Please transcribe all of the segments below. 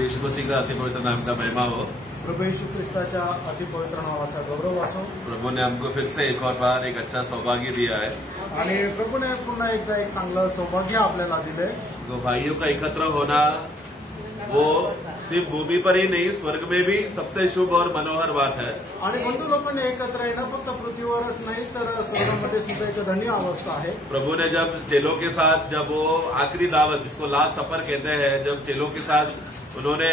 यीशु मसीह का अति पवित्र नाम का महिमा हो। प्रभू यीशु ख्रिस्ताच्या अतिपवित्र नावाचा गौरव असो। प्रभु ने हमको फिर से एक और बार एक अच्छा सौभाग्य दिया है आणि प्रभूने पुन्हा एकदा एक चांगलं सौभाग्य आपल्याला दिले। तो भाइयों का एकत्र होना वो सिर्फ भूमि पर ही नहीं स्वर्ग में भी सबसे शुभ और मनोहर बात है। आणि बंधू लोकांनी एकत्र येणं फक्त पृथ्वीवरच नाही तर स्वर्गामध्ये सुद्धा एक धन्य अवस्था आहे। प्रभु ने जब चेलों के साथ जब वो आखिरी दावत जिसको लास्ट सफर कहते हैं, जब चेलों के साथ उन्होंने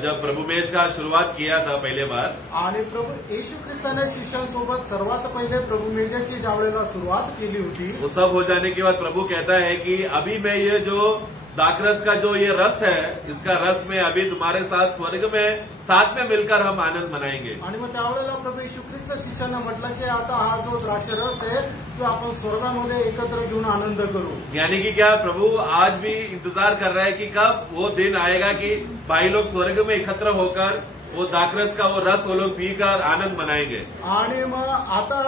जब प्रभु मेज का शुरुआत किया था पहले बार, आणि प्रभू येशू ख्रिस्ताने शिष्यांसोबत सर्वात पहिले प्रभु मेजाची ज्यावेळेला सुरुवात केली होती, वो सब हो जाने के बाद प्रभु कहता है कि अभी मैं ये जो दाखरस का जो ये रस है, इसका रस में अभी तुम्हारे साथ स्वर्ग में साथ में मिलकर हम आनंद मनाएंगे। आणि मग त्यावेळेला प्रभू येशू ख्रिस्त शिष्यांना म्हटलं की आता हा जो द्राक्ष रस आहे तो आपण स्वर्गामध्ये एकत्र घेऊन आनंद करू। यानी कि क्या प्रभु आज भी इंतजार कर रहा है कि कब वो दिन आएगा कि भाई लोग स्वर्ग में एकत्र होकर वो दाखरस का वो रस वो लोग पीकर आनंद मनाएंगे। आणि मग आता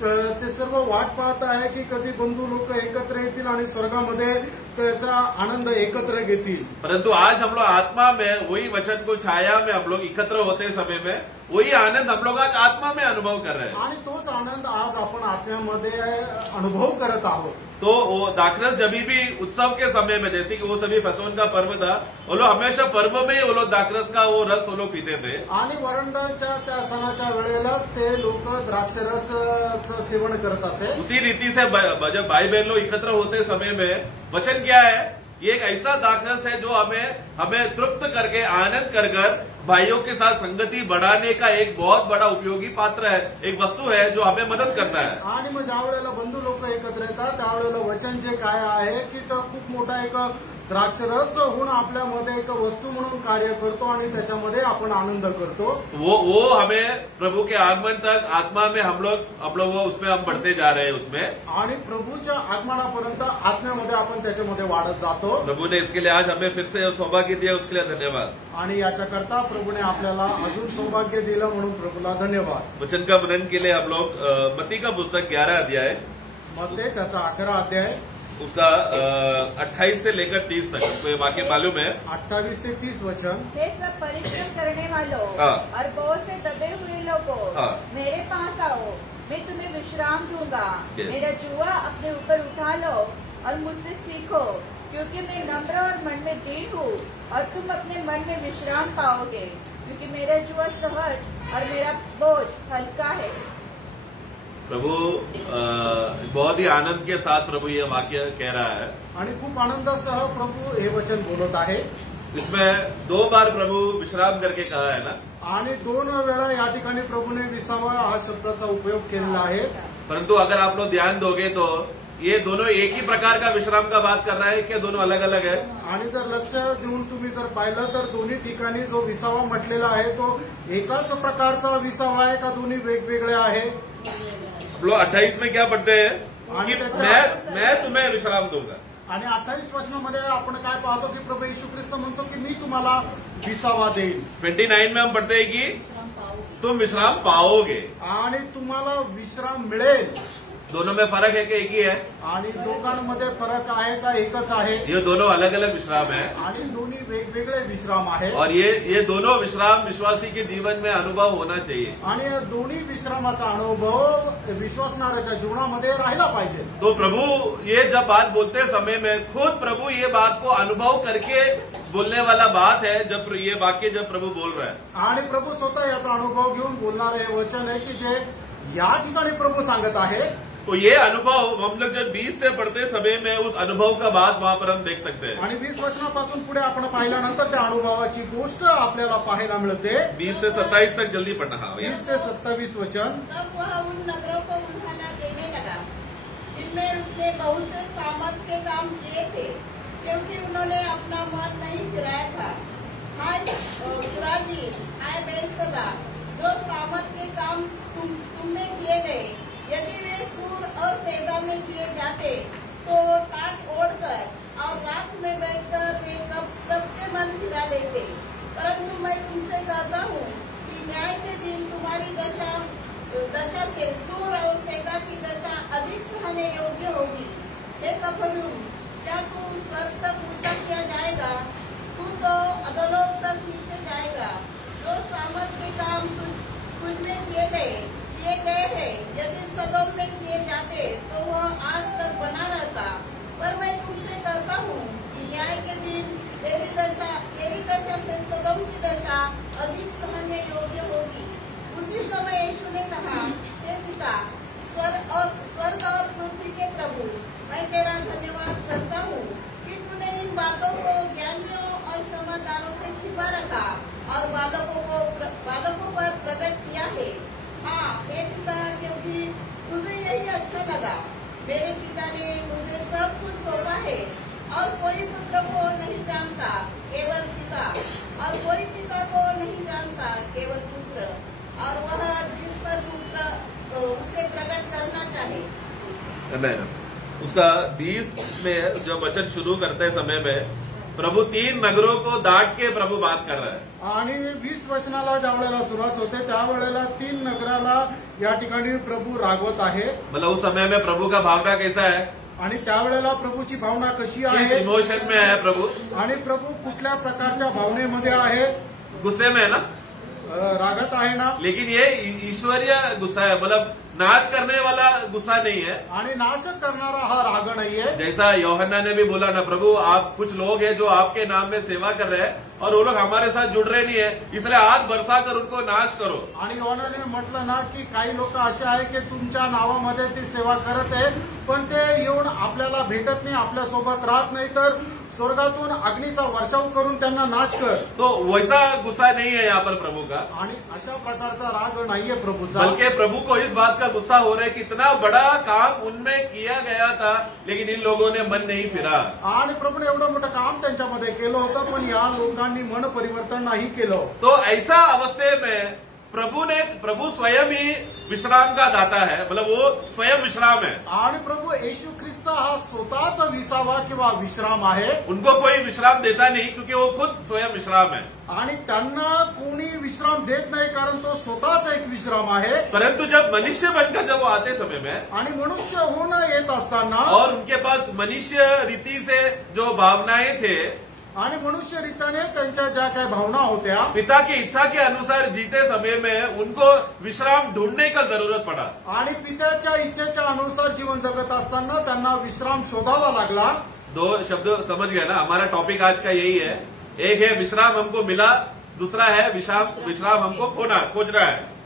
ते सर्व वाट पाहत आहे की कधी बंधू लोक एकत्र येतील आणि स्वर्गामध्ये त्याचा आनंद एकत्र घेतील। परंतु आज हम लोग आत्मा में वही वचन को छाया में हम लोग एकत्र होते समय में वही आनंद हम लोग आज आत्मा में अनुभव कर रहे हैं। आणि तोच आनंद आज आपण आत्म्यामध्ये अनुभव करत आहोत। तो वो दाखरस जब भी उत्सव के समय में, जैसे कि वो तभी फसोन का पर्व था, वो लोग हमेशा पर्व में ही वो लोग दाखरस का वो रस वो लोग पीते थे। आणि वरंडाच्या त्या सणाच्या वेळेलाच ते लोक द्राक्षरसचं सेवन करत असे। उसी रीति से जब भाई बहन लोग एकत्र होते समय में वचन क्या है, ये एक ऐसा दाखरस है जो हमें तृप्त करके आनंद कर भाइयों के साथ संगति बढ़ाने का एक बहुत बड़ा उपयोगी पात्र है, एक वस्तु है जो हमें मदद करता है। आणि मग ज्यावेळेला बंधू लोक एकत्र येतात त्यावेळेला वचन जे काय आहे की तो खूप मोठा एक द्राक्षरस होऊन आपल्यामध्ये एक वस्तू म्हणून कार्य करतो आणि त्याच्यामध्ये आपण आनंद करतो। वो हमें प्रभु के आगमन तक आत्मा में हम लोग वो उसमें हम बढ़ते जा रहे हैं उसमें, आणि प्रभूच्या आगमनापर्यंत आत्म्यामध्ये आपण त्याच्यामध्ये वाढत जातो। प्रभु ने इसके लिए आज हमें फिर से सौभाग्य दिया, उसके लिए धन्यवाद। आणि याच्याकरता प्रभूने आपल्याला अजून सौभाग्य दिलं म्हणून प्रभूला धन्यवाद। वचन का मनन के लिए हम लोग मत्ती का पुस्तक 11 अध्याय मध्ये त्याचा 11 अध्याय उसका 28 से लेकर 30 तक तो वाक्य मालूम है। 28 से 30 वचन। हे सब परिश्रम करने वालों और बहुत से दबे हुए लोगों, मेरे पास आओ, मैं तुम्हें विश्राम दूंगा। मेरा जुआ अपने ऊपर उठा लो और मुझसे सीखो, क्योंकि मैं नम्र और मन में दीन हूँ, और तुम अपने मन में विश्राम पाओगे, क्योंकि मेरा जुआ सहज और मेरा बोझ हल्का है। प्रभु बहुत ही आनंद के साथ प्रभु ये वाक्य कह रहा है आणि खूप आनंदासह प्रभू हे वचन बोलत आहे। इसमें 2 बार प्रभु विश्राम करके कहा है ना, आणि 2 वेळा या ठिकाणी प्रभूने विसावा हा शब्दाचा उपयोग केलेला आहे। परंतु अगर आप लोग ध्यान दोगे तो ये दोनों एक ही प्रकार का विश्राम का बात कर रहा है क्या दोनों अलग अलग है? आणि जर लक्ष देऊन तुम्ही जर पाहिलं तर दोन्ही ठिकाणी जो विसावा म्हटलेला आहे तो एकाच प्रकारचा विसावा आहे का दोन्ही वेगवेगळे आहे? आप लोग 28 में क्या पढ़ते हैं? मैं तुम्हें विश्राम दूंगा। आणि 28 वचनामध्ये आपण काय पाहतो की प्रभू येशू ख्रिस्त म्हणतो की मी तुम्हाला विसावा देईन। 29 में हम पढ़ते हैं कि तुम विश्राम पाओगे, आणि तुम्हाला विश्राम मिळेल। दोनों में फर्क है कि एक ही है? आणि दोघांमध्ये फरक आहे का एकच आहे? ये दोनों अलग अलग विश्राम है आणि दोन्ही वेगवेगळे विश्राम आहे। और ये दोनों विश्राम विश्वासी के जीवन में अनुभव होना चाहिए। आणि दोन्ही विश्रामाचा अनुभव विश्वासणाऱ्याच्या जीवनामध्ये राहिला पाहिजे। तो प्रभु ये जब बात बोलते समय में खुद प्रभु ये बात को अनुभव करके बोलने वाला बात है। जब ये वाक्य जब प्रभु बोल रहा है आणि प्रभु स्वतः याचा अनुभव घेऊन बोलणारे हे वचन आहे की जे या ठिकाणी प्रभु सांगत आहे। तो ये अनुभव हम लोग जब 20 से पढ़ते समय में उस अनुभव का बात वहां पर हम देख सकते हैं। आणि 20 वचनापासून पुढे आपण पाहिल्यानंतर त्या अनुभवाची गोष्ट आपल्याला पाहायला मिळते। 20 से 27 तक जल्दी पढ़ना। हाँ, 20 से 27 वचन। तब वह उन नगरों को उठाना देने लगा जिनमें उसने बहुत से सामर्थ के काम किए थे, क्योंकि उन्होंने अपना मन नहीं फिराया था। हाय खुराजी, हाय बेसदा, जो सामर्थ के काम तुमने किए गए, यदि वे सूर और सैदा में किए जाते तो टाट ओढ़कर और रात में बैठकर वे कब के मन फिरा लेते। परंतु मैं तुमसे कहता हूँ कि न्याय के दिन तुम्हारी दशा से सूर और सैदा की दशा अधिक सहने योग्य होगी। हे कफरनहूम, क्या तू स्वर्ग तक ऊंचा किया जाएगा? तू तो अधोलोक तक समय यीशु ने कहा, हे पिता, स्वर्ग और पृथ्वी के प्रभु, मैं तेरा धन्यवाद करता हूँ कि तूने इन बातों को ज्ञानियों और समझदारों से छिपा रखा और बालकों पर प्रकट किया है। हाँ हे पिता, क्योंकि तुझे यही अच्छा लगा। मेरे पिता ने मुझे सब कुछ सौंपा है और कोई पुत्र को नहीं जानता, केवल पिता, और कोई पिता को नहीं जानता, केवल पुत्र, और वह जिस पर पुत्र उसे प्रकट करना चाहे। आमेन। उसका 20 में जो वचन शुरू करते समय में प्रभु 3 नगरों को दाट के प्रभु बात कर रहा है आणि 20 वचनाला ज्या वेळेला सुरुवात होते त्यावेळेला 3 नगराला या ठिकाणी प्रभू रागवत आहे। मतलब उस समय में प्रभु का भावना कैसा है आणि त्यावेळेला प्रभूची भावना कशी आहे, इमोशन में है प्रभु, आणि प्रभू कुठल्या प्रकारच्या भावनेमध्ये आहे, गुस्से में है ना, रागत आहे ना। लेकिन ये ईश्वरीय गुस्सा है, मतलब नाश करने वाला गुस्सा नहीं है आणि नाश करणारा हा राग नाहीये। जैसा यूहन्ना ने भी बोला ना, प्रभु आप कुछ लोग हैं जो आपके नाम में सेवा कर रहे हैं और वो लोग हमारे साथ जुड़ रहे नहीं है, इसलिए आग बरसा कर उनको नाश करो। आणि यूहन्नाने म्हटलं ना की काही लोक असे आहे की तुमच्या नावामध्ये ती सेवा करत आहे, पण ते येऊन आपल्याला भेटत नाही, आपल्यासोबत राहत नाही, तर स्वर्गातून अग्नीचा वर्षाव करून त्यांना नाश कर। तो वैसा गुस्सा नहीं है यहाँ पर प्रभु का, आणि अशा प्रकारचा राग नाहीये प्रभूचा, बल्कि प्रभु को इस बात का गुस्सा हो रहा है कि इतना बड़ा काम उनमें किया गया था लेकिन इन लोगों ने मन नहीं फिरा। आणि प्रभूने एवढं मोठं काम त्यांच्यामध्ये केलं होतं, पण या लोकांनी मन परिवर्तन नाही केलं। तो ऐसा अवस्थे में प्रभु स्वयं ही विश्राम का दाता है, मतलब वो स्वयं विश्राम है। आणि प्रभू येशू ख्रिस्त हा स्वतःच विसावा किंवा विश्राम आहे। उनको कोई विश्राम देता नहीं क्योंकि वो खुद स्वयं विश्राम है, आणि त्यांना कोणी विश्राम देत नाही कारण तो स्वतःच एक विश्राम आहे। परंतु जब मनुष्य बनकर जब वो आते समय में आणि मनुष्य होणं येत असताना और उनके पास मनुष्य रीति से जो भावनाएं थे आणि मनुष्य रीतीने त्यांच्या ज्या काही भावना होत्या, पिता की इच्छा के अनुसार जीते समय में उनको विश्राम ढूंढने का जरूरत पड़ा। आणि पित्याच्या इच्छेच्या अनुसार जीवन जगत असताना त्यांना विश्राम शोधावा लागला। 2 शब्द समझ गए ना, हमारा टॉपिक आज का यही है। एक है विश्राम हमको मिला, दूसरा है विश्राम हमको खोजना है।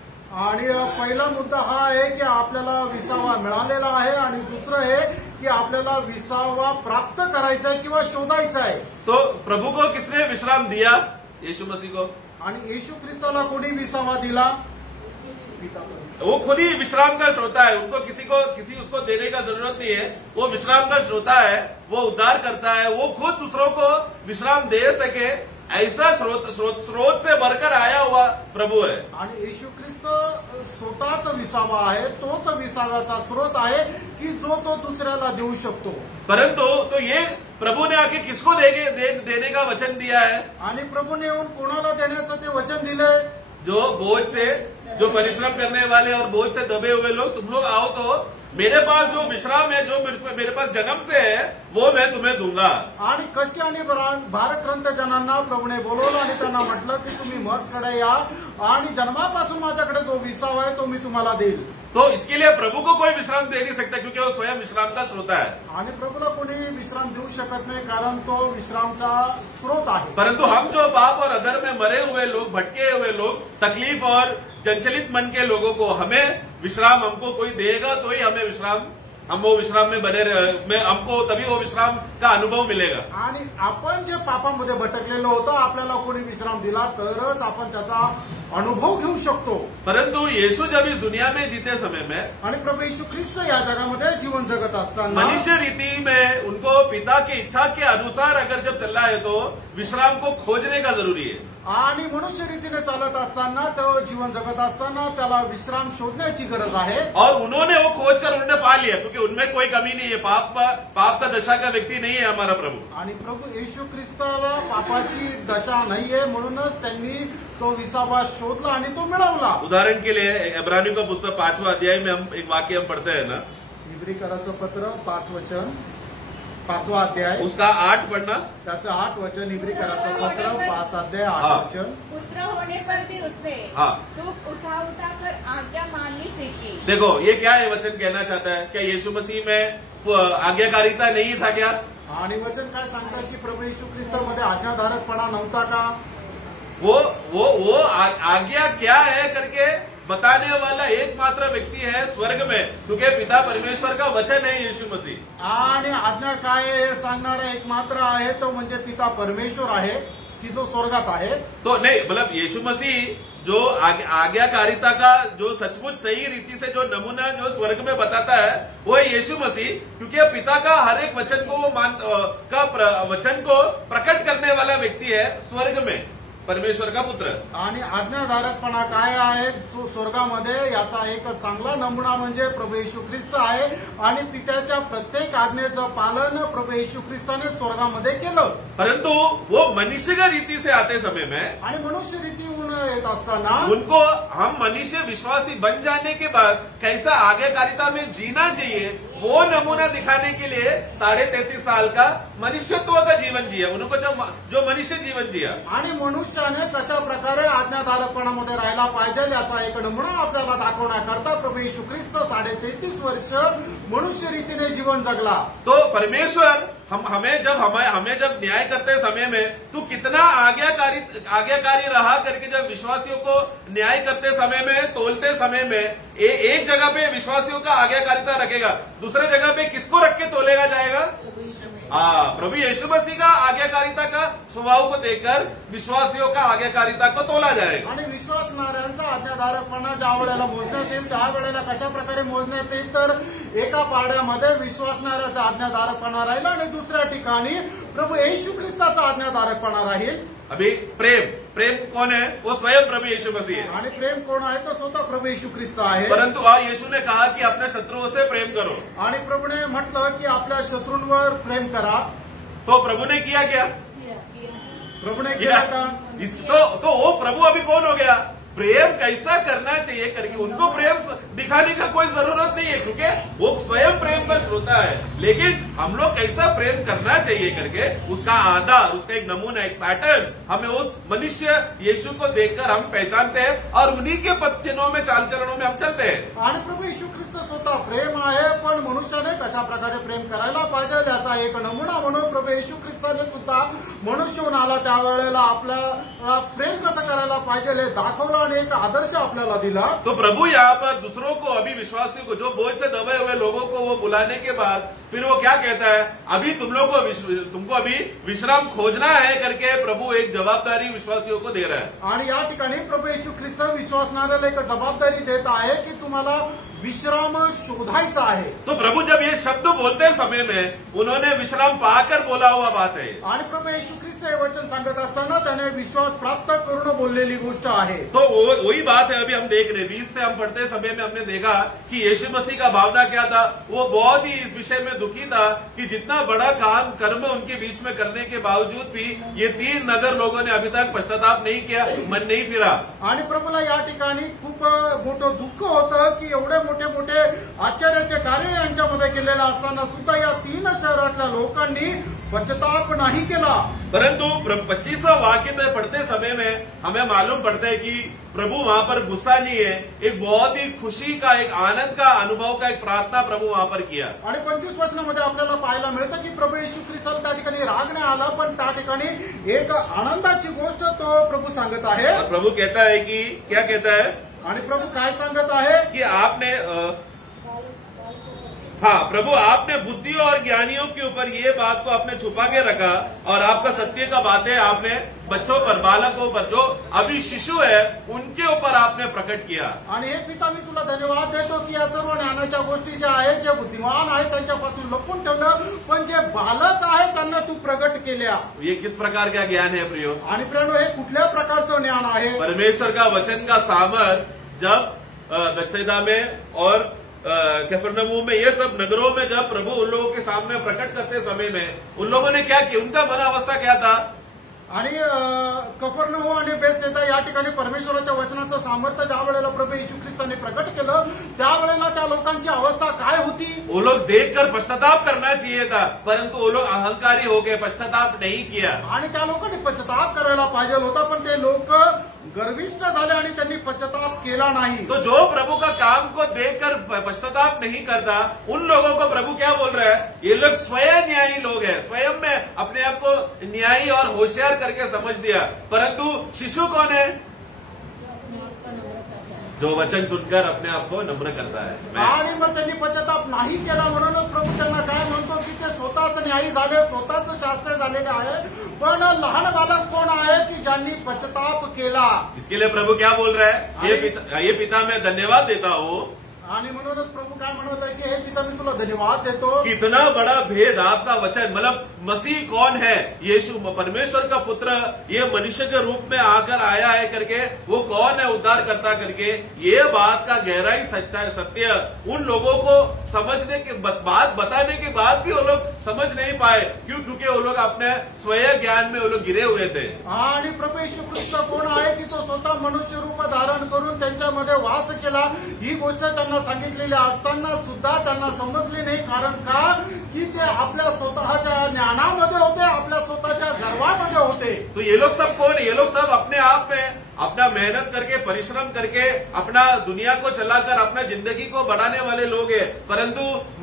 आणि पहिला मुद्दा हा आहे की आपल्याला विसावा मिळालेला आहे, आणि दुसरं आहे की आपल्याला विसावा प्राप्त करायचा आहे किंवा शोधायचा आहे। तो प्रभु को किसने विश्राम दिया? यीशु मसीह को। आणि येशू ख्रिस्ताला कोणी विसावा दिला? वो खुद ही विश्राम का श्रोता है, उनको किसी उसको देने का जरूरत नहीं है। वो विश्राम का श्रोता है, वो उद्धार करता है, वो खुद दूसरों को विश्राम दे सके ऐसा स्रोत से भरकर आया हुआ प्रभु है। आणि येशू ख्रिस्त स्वतःच विसावा आहे, तोच विसाव्याचा स्रोत आहे की जो तो दुसऱ्याला देऊ शकतो। परंतु तो ये प्रभु ने आके किसको देने का वचन दिया है? आणि प्रभूने येऊन कोणाला देण्याचं ते वचन दिलंय? जो परिश्रम करने वाले और बोझ से दबे हुए लोग, तुम लोग आओ तो मेरे पास जो विश्राम है, जो मेरे पास जन्म से है, वो मैं तुम्हें दूंगा। आणि कष्टी आणि भारक्रांत जनांना प्रभूने बोलवलं आणि त्यांना म्हटलं की तुम्ही माझ्याकडे या आणि जन्मापासून माझ्याकडे जो विसावा आहे तो मी तुम्हाला देईल। तो इसके लिए प्रभु को कोई विश्राम दे नहीं सकता क्योंकि वो स्वयं विश्राम का श्रोता है। आणि प्रभूला कोणी विश्राम देऊ शकत नाही कारण तो विश्रामचा स्रोत आहे। परंतु हम जो पाप और अधर्म में मरे हुए लोग, भटके हुए लोग, तकलीफ और चंचलित मन के लोगों को हमें विश्राम हमको कोई देगा तो ही हमें हम वो विश्राम में बने रहे, हमको तभी वो विश्राम का अनुभव मिलेगा। आणि आपण जे पापामध्ये भटकलेलो होतो, आपल्याला कोणी विश्राम दिला तरच आपण त्याचा अनुभव घेऊ शकतो। परंतु येशू जब इस दुनिया में जीते समय में आणि प्रभू येशू ख्रिस्त या जगामध्ये जीवन जगत असताना मनुष्य रीति में उनको पिता की इच्छा के अनुसार अगर जब चल रहा है तो विश्राम को खोजने का जरूरी है। आणि मनुष्य रीतीने चालत असताना तो जीवन जगत असताना त्याला विश्राम शोधण्याची गरज आहे। और उन्होंने वो खोज कर उन्होंने पा लिया क्योंकि उनमें कोई कमी नहीं है, पाप का दशा का व्यक्ति नहीं है हमारा प्रभु। आणि प्रभू येशू ख्रिस्ताला पापाची दशा नाहीये, म्हणूनच त्यांनी तो विसावा शोधला आणि तो मिळवला। उदाहरण के लिए इब्रानियों का पुस्तक 5वां अध्याय में हम एक वाक्य हम पढ़ते हैं ना, इब्रिकराचं पत्र 5 वचन 5वां अध्याय उसका 8 पढ़ना, त्याचं 8 वचन, इब्रिकराचं पत्र 5 अध्याय 8 वचन। पुत्र होने पर भी उसने दुख उठा कर आज्ञा माननी सीखी। देखो ये क्या है वचन कहना चाहता है? क्या यीशु मसीह में आज्ञाकारिता नहीं था क्या? आणि वचन काय सांगतात की प्रभू येशू ख्रिस्तामध्ये आज्ञाधारकपणा नव्हता का? वो आज्ञा क्या है करके बताने वाला एकमात्र व्यक्ती है स्वर्ग में, क्योंकि पिता परमेश्वर का वचन है यीशु मसीह। आणि आज्ञा काय आहे हे सांगणारा एक मात्र आहे तो म्हणजे पिता परमेश्वर आहे की जो स्वर्गात आहे। तो नहीं, मतलब यीशु मसीह जो आज्ञाकारिता का जो सचमुच सही रीति से जो नमूना जो स्वर्ग में बताता है वो है यीशु मसीह, क्योंकि पिता का हर एक वचन को वचन को प्रकट करने वाला व्यक्ति है स्वर्ग में, परमेश्वर का पुत्र। आणि आज्ञाधारकपणा काय आहे तो स्वर्गामध्ये याचा एक चांगला नमुना म्हणजे प्रभू येशू ख्रिस्त आहे आणि पित्याच्या प्रत्येक आज्ञेचं पालन प्रभू येशू ख्रिस्ताने स्वर्गामध्ये केलं। परंतु वो मनुष्य का रीति से आते समय में आणि मनुष्य रीतीहून येत असताना उनको हम मनुष्य विश्वासी बन जाने के बाद कैसा आज्ञाकारिता में जीना चाहिए वो नमूना दिखाने के लिए 33.5 साल का मनुष्यत्व का जीवन जिया, उनको जो मनुष्य जीवन जिया आणि मनुष्याने कशा प्रकारे आज्ञाधारकपणामध्ये राहायला पाहिजे याचा एक नमुना आपल्याला दाखवण्याकरता प्रभू येशू ख्रिस्त 33.5 वर्ष मनुष्य रीतीने जीवन जगला। तो परमेश्वर हमें जब न्याय करते समय में तू कितना आज्ञाकारी रहा करके जब विश्वासियों को न्याय करते समय में तोलते समय में एक जगह पे विश्वासियों का आज्ञाकारिता रखेगा, दूसरे जगह पे किसको रख के तोलेगा जाएगा? प्रभु यीशु मसीह का आज्ञाकारिता का स्वभाव को देखकर विश्वासियों का आज्ञाकारिता को तोला जाएगा। आणि विश्वासणाऱ्यांचा आज्ञाधारकपणा ज्या वेळेला मोजण्यात येईल त्या वेळेला कशा प्रकारे मोजण्यात येईल तर एका पाड्यामध्ये विश्वासणाऱ्याचा आज्ञाधारकपणा राहील आणि दुसऱ्या ठिकाणी प्रभू येशू ख्रिस्ताचा आज्ञाधारकपणा राहील। अभी प्रेम कौन है? वो स्वयं प्रभु यीशु मसीह है। आणि प्रेम कोण आहे तो स्वतः प्रभू येशू ख्रिस्त आहे। परंतु यीशु ने कहा कि अपने शत्रुओं से प्रेम करो, आणि प्रभूने म्हटलं की आपल्या शत्रूंवर प्रेम करा। तो प्रभु ने किया क्या? प्रभूने किया का? तो वो प्रभु अभी कौन हो गया? प्रेम कैसा करना चाहिए करके उनको प्रेम दिखाने का कोई जरूरत नहीं है, क्योंकि वो स्वयं प्रेम का श्रोता है, लेकिन हम लोग कैसा प्रेम करना चाहिए करके उसका आधार, उसका एक नमूना, एक पैटर्न हमें उस मनुष्य यीशु को देखकर हम पहचानते हैं और उन्हीं के पद चिन्हों में चाल चरणों में हम चलते हैं। आणि प्रभू येशू ख्रिस्त स्वतः प्रेम आहे, पण मनुष्याने कशा प्रकारे प्रेम करायला पाहिजे त्याचा एक नमुना म्हणून प्रभू येशू ख्रिस्ताने सुद्धा मनुष्य होऊन आला त्यावेळेला आपल्याला प्रेम कसं करायला पाहिजे हे दाखवलं आणि एक आदर्श आपल्याला दिला। तो प्रभु यहाँ पर दूसरों को, अभी विश्वासियों को, जो बोझ से दबे हुए लोगों को वो बुलाने के बाद फिर वो क्या कहता है? अभी तुमको अभी विश्राम खोजना है करके प्रभु एक जवाबदारी विश्वासियों को दे रहा है। आणि या ठिकाणी प्रभू येशू ख्रिस्त विश्वासणाऱ्याला एक जबाबदारी देत आहे की तुम्हाला विश्राम शोधायचा आहे। तो प्रभु जब ये शब्द बोलते समय में उन्होंने विश्राम पाकर बोला हुआ बात है। आणि प्रभू येशू ख्रिस्त हे वचन सांगत असताना त्याने विश्वास प्राप्त करून बोललेली गोष्ट आहे। तो वही बात है अभी हम देख रहे 20 से हम पढ़ते समय में हमने देखा कि यीशु मसीह का भावना क्या था। वो बहुत ही इस विषय में दुखी था कि जितना बड़ा काम कर्म उनके बीच में करने के बावजूद भी ये 3 नगर लोगों ने अभी तक पश्चाताप नहीं किया, मन नहीं फिरा। आणि प्रभूला या ठिकाणी खूप मोठं दुःख होतं की एवढे मोठे मोठे आश्चर्याचे कार्य यांच्यामध्ये केलेलं असताना सुद्धा या 3 शहरातल्या लोकांनी पश्चाताप नहीं केला। परंतु 25वां वाक्य में पढ़ते समय में हमें मालूम पड़ता है कि प्रभु वहां पर गुस्सा नहीं है, एक बहुत ही खुशी का, एक आनंद का अनुभव का एक प्रार्थना प्रभु वहां पर किया। आणि 25 वचनामध्ये आपल्याला पाहायला मिळतं की प्रभू येशू ख्रिस्ताला त्या ठिकाणी राग नाही आला, पण त्या ठिकाणी एक आनंदाची गोष्ट तो प्रभू सांगत आहे। प्रभु कहता है कि क्या कहता है? आणि प्रभु काय सांगत आहे कि आपने प्रभु आपने बुद्धियों और ज्ञानियों के ऊपर ये बात को आपने छुपा के रखा और आपका सत्य का बातें आपने बच्चों पर, बालकों पर, जो अभी शिशु है उनके ऊपर आपने प्रकट किया। आणि हे पिता मी तुला धन्यवाद देतो की या सर्व ज्ञानाच्या गोष्टी ज्या आहेत, जे बुद्धिमान आहेत त्यांच्यापासून लपून ठेवलं, पण जे बालक आहेत त्यांना तू प्रकट केल्या। ये किस प्रकार का ज्ञान है प्रियो? आणि प्रियो हे कुठल्या प्रकारचं ज्ञान आहे? परमेश्वर का वचन का सामर जब बेथसेदा में और कफरनहूम में, ये सब नगरों में जब प्रभु उन लोगों के सामने प्रकट करते समय में उन लोगों ने क्या किया? उनका मन अवस्था क्या था? आणि कफरनहूम आणि बेथसेदा या ठिकाणी परमेश्वराच्या वचनाचं सामर्थ्य ज्या वेळेला प्रभू येशू ख्रिस्ताने प्रकट केलं त्यावेळेला त्या लोकांची अवस्था काय होती? वो लोग देखकर पश्चाताप करना चाहिए था, परंतु वो लोग अहंकारी हो गए, पश्चाताप नहीं किया। आणि त्या लोकांनी पश्चाताप करायला पाहिजे होता, पण ते लोक गर्विष्ठ झाले आणि त्यांनी पश्चाताप केला नाही। तो जो प्रभु का काम को देखकर पश्चाताप नहीं करता उन लोगों को प्रभु क्या बोल रहा है? ये लोग स्वयं न्यायी लोग हैं, स्वयं में अपने आप को न्यायी और होशियार करके समझ दिया। परंतु शिशु कौन है? जो वचन सुनकर अपने आप को नम्र करता है। आणि मग त्यांनी पश्चाताप नाही केला म्हणूनच प्रभू त्यांना काय म्हणतो की ते स्वतःच न्यायी झाले, स्वतःच शास्त्र झालेले आहे, पण लहान बालक कोण आहे की ज्यांनी पश्चाताप केला। इसके लिए प्रभु क्या बोल रहा है, ये पिता मैं धन्यवाद देता हूँ। आणि म्हणूनच प्रभू काय म्हणत आहे की हे पिता मी तुला धन्यवाद देतो। कितना बड़ा भेद आपका वचन, मतलब मसीह कौन है, यीशु परमेश्वर का पुत्र, ये मनुष्य के रूप में आकर आया है करके, वो कौन है उद्धार करता करके, ये बात का गहराई सत्य उन लोगों को समझने के बात बताने के बाद भी वो लोग समझ नहीं पाए। क्यों? क्योंकि वो लोग अपने स्वयं ज्ञान में वो लोग गिरे हुए थे। आणि प्रभू येशू ख्रिस्त कोण आहे की तो स्वतः मनुष्य रूप धारण करून त्यांच्यामध्ये वास केला, ही गोष्ट त्यांना सांगितलेली असताना सुद्धा त्यांना समजली नाही। कारण का की ते आपल्या स्वतःच्या ज्ञानामध्ये होते, आपल्या स्वतःच्या गर्वामध्ये होते। तो ये लोग सब कौन है? ये लोग सब अपने आप में अपना मेहनत करके, परिश्रम करके, अपना दुनिया को चलाकर अपना जिंदगी को बढ़ाने वाले लोग हैं, परंतु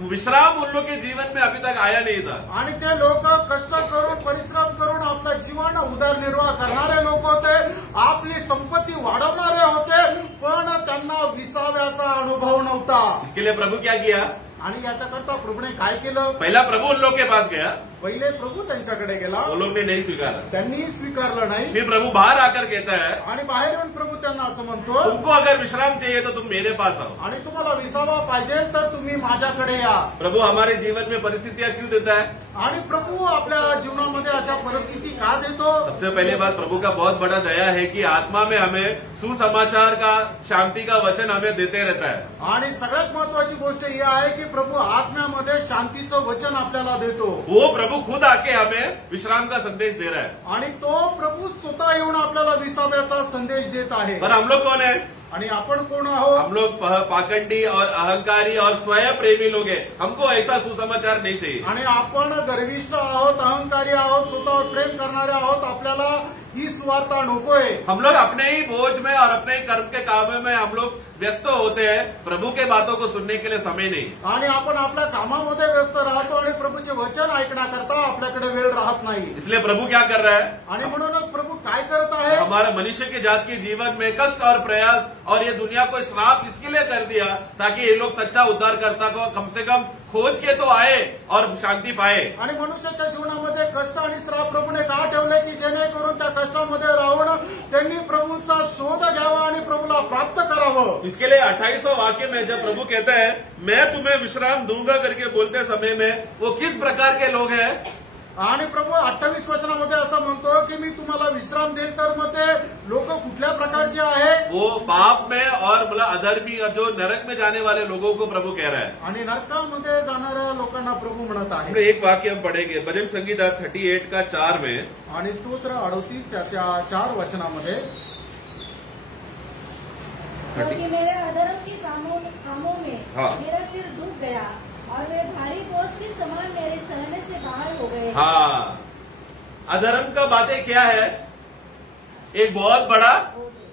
विश्राम उन लोग के जीवन में अभी तक आया नहीं था। आणि ते लोक कष्ट करून, परिश्रम करून आपलं जीवन उदरनिर्वाह करणारे लोक होते, आपली संपत्ती वाढवणारे होते, पण त्यांना विसाव्याचा अनुभव नव्हता। इसके लिए प्रभु क्या किया? आणि याच्याकरता प्रभूने काय केलं? पहला प्रभु उन लोग के पास गया, पहिले प्रभू त्यांच्याकडे गेला, वो लोग ने नहीं स्वीकारा, त्यांनी स्वीकारलं नाही। फिर प्रभु बाहर आकर कहता है, आणि बाहेर येऊन प्रभू त्यांना असं म्हणतो, तुमको अगर विश्राम चाहिए तो तुम मेरे पास आओ, आणि तुम्हाला विसावा पाहिजे तर तुम्ही माझ्याकडे या। प्रभु हमारे जीवन में परिस्थितियां क्यों देता है? आणि प्रभू आपल्या जीवनामध्ये अशा परिस्थिती का देतो? सबसे पहली बात, प्रभु का बहुत बड़ा दया है कि आत्मा में हमें सुसमाचार का, शांति का वचन हमें देते रहता है। आणि सगळ्यात महत्वाची गोष्ट ही आहे की प्रभू आत्म्यामध्ये शांतीचं वचन आपल्याला देतो। वो प्रभु खुद आके हमें विश्राम का संदेश दे रहा है, आणि तो प्रभू स्वतः येऊन आपल्याला विसाव्याचा संदेश देत आहे। पर हम लोग कौन है? आणि आपण कोण आहोत? हम लोग पाखंडी और अहंकारी और स्वयं प्रेमी लोग हैं। हमको ऐसा सुसमाचार नहीं चाहिए। आणि आपण गर्विष्ठ आहोत, अहंकारी आहोत, स्वतःवर प्रेम करणारे आहोत, आपल्याला ही स्वार्था नकोय। हम लोग अपने ही बोझ में और अपने ही कर्म के कामों में हम लोग व्यस्त होते हैं, प्रभु के बातों को सुनने के लिए समय नहीं। आणि आपण आपल्या कामामध्ये व्यस्त राहतो आणि प्रभूचे वचन ऐकण्याकरता आपल्याकडे वेळ राहत नाही। इसलिए प्रभु क्या कर रहा है? आणि म्हणूनच प्रभू काय करत आहे? हमारे मनुष्य की जात के जीवन में कष्ट और प्रयास और ये दुनिया को श्राप इसके लिए कर दिया ताकि ये लोग सच्चा उद्धारकर्ता को कम से कम खोज के तो आए और शांति पाए। आणि मनुष्याच्या जीवनामध्ये कष्ट आणि श्राप प्रभूने का ठेवले की जेणेकरून त्या कष्टामध्ये राहून त्यांनी प्रभूचा शोध घ्यावा आणि प्रभूला प्राप्त करावं। इसके लिए 28वां वाक्य में जब प्रभु कहता है मैं तुम्हें विश्राम दूंगा करके बोलते समय में वो किस प्रकार के लोग हैं? आणि प्रभू 28 वचनामध्ये असं म्हणतो की मी तुम्हाला विश्राम देईल, तर मग ते लोक कुठल्या प्रकारचे आहे? वो पाप में और मतलब अधर्मी जो नरक में जाने वाले लोगों को प्रभु कह रहा है। आणि नरकामध्ये जाणाऱ्या लोकांना प्रभू म्हणत आहे। एक वाक्य हम पढ़ेंगे भजन संगीता 38 का 4 में, आणि स्तोत्र 38 त्याच्या 4 वचनामध्ये, क्योंकि मेरे अधर्म के कामों में हाँ। मेरा सिर डूब गया और वे भारी बोझ के समान मेरे सहने से बाहर हो गए। हाँ, अधर्म का बातें क्या है? एक बहुत बड़ा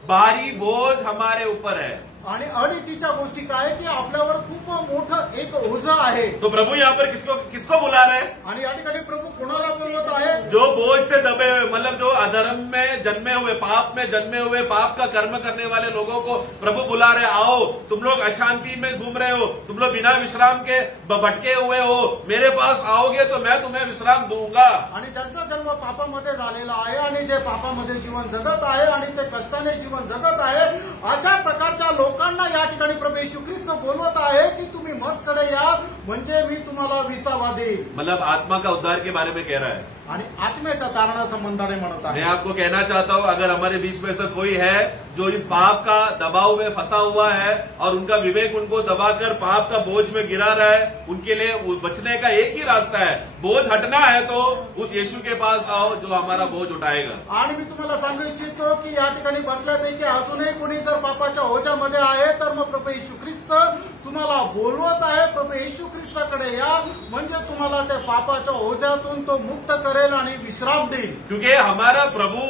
भारी बोझ हमारे ऊपर है। आणि अनितीच्या गोष्टी काय की आपल्यावर खूप मोठं एक ओझं आहे। तो प्रभु यहाँ पर किसको बुला रहे हैं? आणि या ठिकाणी प्रभू कोणाला बोलवत आहे? जो बोझ से दबे हुए, मतलब जो अधर्म में जन्मे हुए, पाप में जन्मे हुए, पाप का कर्म करने वाले लोगों को प्रभु बुला रहे, आओ तुम लोग अशांति में घूम रहे हो, तुम लोग बिना विश्राम के भटके हुए हो, मेरे पास आओगे तो मैं तुम्हें विश्राम दूंगा। आणि ज्यांचा जन्म पापामध्ये झालेला आहे आणि जे पापामध्ये जीवन जगत आहे आणि ते कष्टाने जीवन जगत आहे, अशा प्रकारच्या लोकांना या ठिकाणी प्रभू येशू ख्रिस्त बोलवत आहे की तुम्ही माझकडे या, म्हणजे मी तुम्हाला विसावा देईल। मतलब आत्मा का उद्धार के बारे में कह रहा है आणि आत्म्याच्या तारणा संबंधाने म्हणत आहे। मैं आपको कहना चाहता हूं, अगर हमारे बीच में से कोई है जो इस पाप का दबाव में फंसा हुआ है और उनका विवेक उनको दबाकर पाप का बोझ में गिरा रहा है, उनके लिए बचने का एक ही रास्ता है, बोझ हटना है तो उस यीशु के पास आओ जो हमारा बोझ उठाएगा। आणि मी तुम्हाला सांगू इच्छितो की या ठिकाणी बसल्यापैकी अजूनही कोणी जर पापाच्या ओझ्यामध्ये आहे तर मग प्रभू येशू ख्रिस्त तुम्हाला बोलवत आहे, प्रभू येशू ख्रिस्ताकडे या, म्हणजे तुम्हाला त्या पापाच्या ओझ्यातून तो मुक्त करेल आणि विश्राम देईल। क्योंकि हमारा प्रभु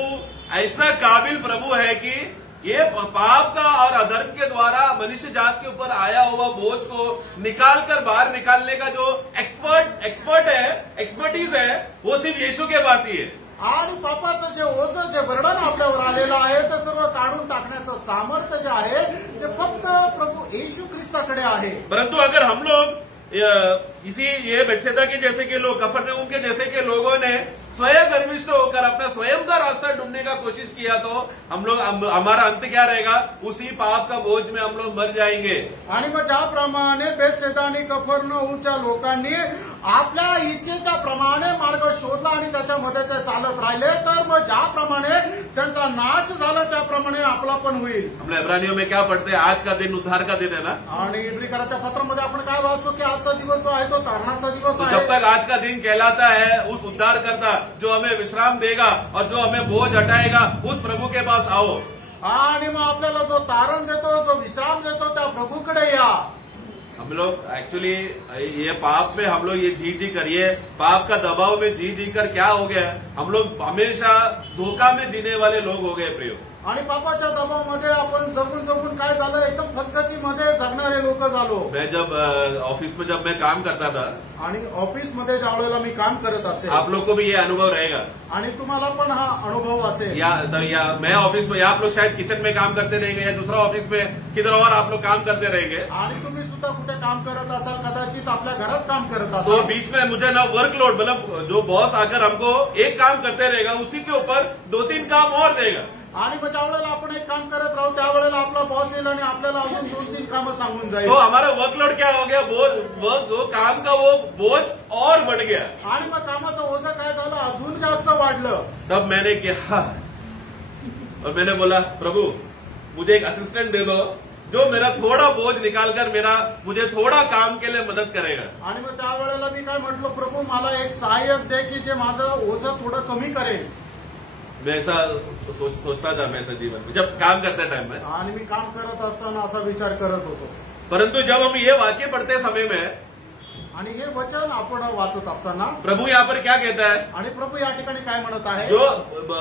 ऐसा काबिल प्रभु है कि ये पाप का और अधर्म के द्वारा मनुष्य जात के ऊपर आया हुआ बोझ को निकालकर बाहर निकालने का जो एक्सपर्टीज है वो सिर्फ यीशु के पास ही है। आणि पापाचं जे ओझं, जे बर्डन आपल्यावर आलेलं आहे ते सर्व काढून टाकण्याचं करण्याचं सामर्थ्य जे आहे ते फक्त प्रभू येशू ख्रिस्ताकडे आहे. परंतु अगर हम लोग ये बेथसेदा के जैसे के लोग, कफरनहूम के जैसे के लोगों ने स्वयं गर्विष्ठ होकर अपना स्वयं का रास्ता ढूंढने का कोशिश किया तो हमारा अंत क्या रहेगा? उसी पाप का बोझ में हम लोग मर जाएंगे. आणि मग ज्याप्रमाणे बेथसेदा आणि कफरनहूमच्या लोकांनी आपल्या इच्छेच्या प्रमाणे मार्ग शोधला आणि त्याच्यामध्ये ते चालत राहिले, तर मग ज्याप्रमाणे त्यांचा नाश झाला त्याप्रमाणे आपला पण होईल. हम लोग इब्रानियों में क्या पढ़ते हैं? आज का दिन उद्धार का दिन है ना. आणि इब्रिकराच्या पत्रामध्ये आपण काय वाचतो की आजचा दिवस जो आहे तो तारणाचा दिवस तो आहे. जब तक आज का दिन कहलाता है, उस उद्धार करता जो हमें विश्राम देगा और जो हमें बोझ हटाएगा, उस प्रभु के पास आओ. आणि मग आपल्याला जो तारण देतो, जो विश्राम देतो, त्या प्रभूकडे या. हम लोग एक्चुअली ये पाप में हम लोग ये जी करिए, पाप का दबाव में जी कर क्या हो गया? हम लोग हमेशा धोखा में जीने वाले लोग हो गए प्रियो. आणि पापाच्या दबावामध्ये आपण जगून काय झालं, एकदम फसगतीमध्ये जगणारे लोक झालो. मैं जब ऑफिस में जब मैं काम करता था, आणि ऑफिसमध्ये ज्या वेळेला मी काम करत असेल, आप लोग को भी ये अनुभव रहेगा आणि तुम्हाला पण हा अनुभव असेल. या मैं ऑफिस में, आप लोग शायद किचन में काम करते रहेंगे या दूसरा ऑफिस में किधर और आप लोग काम करते रहेंगे, आणि तुम्ही सुद्धा कुठे काम करत असाल, कदाचित आपल्या घरात काम करत तो असाल. बीच में मुझे ना वर्कलोड, मतलब जो बॉस आकर हमको एक काम करते रहेगा, उसी के ऊपर 2-3 काम और देगा. आणि मग ज्या वेळेला आपण एक काम करत राहू त्यावेळेला आपला बॉस येईल आणि आपल्याला अजून 2-3 कामं सांगून जाईल. तो हमारा वर्कलोड क्या हो गया? वो काम का वो बोझ और बढ़ गया. आणि मग कामाचं ओझं काय झालं, अजून जास्त वाढलं. तब मैंने किया और मैंने बोला, प्रभु मुझे एक असिस्टेंट दे दो जो मेरा थोड़ा बोझ निकालकर मुझे थोड़ा काम के लिए मदद करेगा. आणि मग त्यावेळेला मी काय म्हटलं, प्रभू मला एक सहाय्यक दे की जे माझं ओझं थोडं कमी करेल. मैं ऐसा सोचता था मैं ऐसा जीवन में जब काम करते टाइम में, आणि मी काम करत असताना असा विचार करत होतो. परंतु जब हम ये वाक्य पढ़ते समय में, आणि हे वचन आपण वाचत असताना प्रभु यहाँ पर क्या कहता है? आणि प्रभू या ठिकाणी काय म्हणत आहे,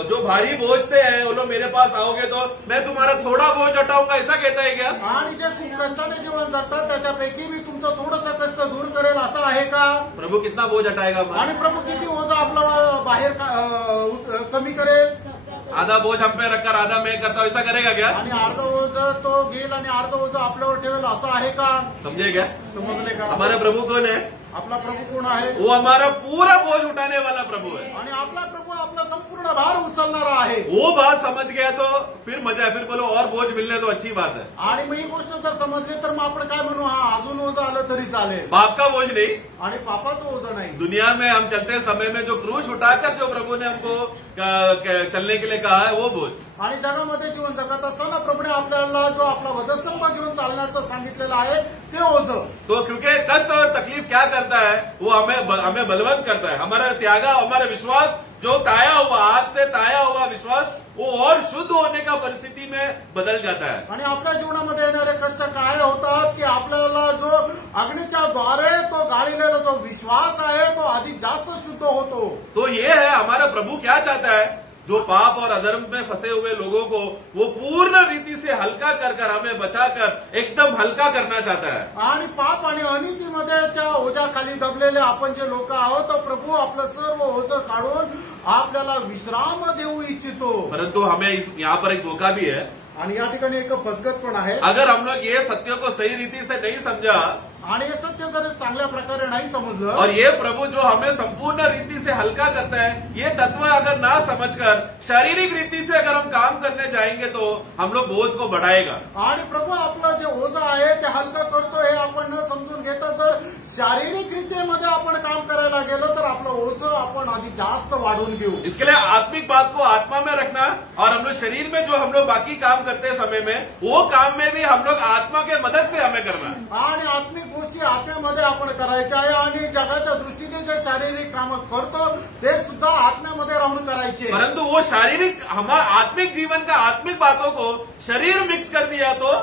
जो भारी बोझ से है वो लोग मेरे पास आओगे तो मैं तुम्हारा थोड़ा बोझ हटाऊंगा, ऐसा कहता है क्या? आणि जे खूप कष्टाने जीवन जगतात त्याच्यापैकी मी तुमचं थोडंसं कष्ट दूर करेल, असं आहे का? प्रभू कितना बोझ हटाएगा? आणि प्रभू किती ओझं आपलं बाहेर कमी करेल. आधा बोझ हम पे रखकर आधा मैं करता हूँ, ऐसा करेगा क्या? आणि अर्ध ओझं तो घेईल आणि अर्ध ओझं आपल्यावर ठेवेल, असं आहे का? समझे क्या? समजले का? हमारा प्रभु कौन है? आपला प्रभू कोण आहे? वो हमारा पूरा बोझ उठाने वाला प्रभु है. आणि आपला प्रभू आपला संपूर्ण भार उचलणारा आहे. वो बात समझ गया तो फिर मजा है, फिर बोलो और बोझ मिलने तो अच्छी बात है. आणि मग ही गोष्ट जर समजली तर मग आपण काय म्हणू, हा अजून ओझं आलं तरी चालेल. पाप का बोझ नहीं, आणि पापाचं ओझं नाही. दुनिया में हम चलते समय में जो क्रूस उठाकर जो प्रभु ने हमको चलने के लिए कहा है वो बोझ. आणि जगामध्ये जीवन जगत असताना प्रभूने आपल्याला जो आपला वधस्तंभ घेऊन चालण्याचं सांगितलेलं आहे ते ओझं. तो क्योंकि कष्ट और तकलीफ क्या करता है, वो हमें बलवंत करता है. हमारा त्यागा, हमारा विश्वास जो ताया हुआ, आग से ताया हुआ विश्वास, वो और शुद्ध होने का परिस्थिती में बदल जाता है. आणि आपल्या जीवनामध्ये येणारे कष्ट काय होतात की आपल्याला जो अग्नीच्या द्वारे तो गाळलेला जो विश्वास आहे तो अधिक जास्त शुद्ध होतो. तो ये है हमारा प्रभु क्या चाहता है, जो पाप और अधर्म में फंसे हुए लोगों को वो पूर्ण रीति से हल्का कर हमें बचाकर एकदम हल्का करना चाहता है. आणि पाप आणि अनितीमध्ये ओझ्याखाली दबलेले आपण जे लोक आहोत, तो प्रभू आपलं सर्व ओझं काढून आपल्याला विश्राम देऊ इच्छितो. परंतु हमें यहाँ पर एक धोखा भी है. आणि या ठिकाणी एक फसगत पण आहे. अगर हम लोग ये सत्य को सही रीति से नहीं समझा आणि हे सत्य जर चांगल्या प्रकारे नाही समजलं, और ये प्रभु जो हमें संपूर्ण रीति से हल्का करता है, ये तत्व अगर ना समझकर शारीरिक रीति से अगर हम काम करने जाएंगे तो हम लोग बोझ को बढ़ाएगा. आणि प्रभू आपलं जे ओझं आहे ते हलकं करतो हे आपण न समजून घेता जर शारीरिक रीतीमध्ये आपण काम करायला गेलो तर आपलं ओझं आपण अधिक जास्त वाढवून घेऊ. इसके लिए आत्मिक बात को आत्मा में रखना और हम लोग शरीर में जो हम लोग बाकी काम करते समय में वो काम में भी हम लोग आत्मा के मदद से हमें करना है. आणि आत्मिक गोष्टी आत्म्यामध्ये आपण करायच्या आहे आणि जगाच्या दृष्टीने जे शारीरिक कामं करतो ते सुद्धा आत्म्यामध्ये राहून करायचे. परंतु वो शारीरिक हमारा आत्मिक जीवन का आत्मिक बातों को शरीर मिक्स कर दिया तो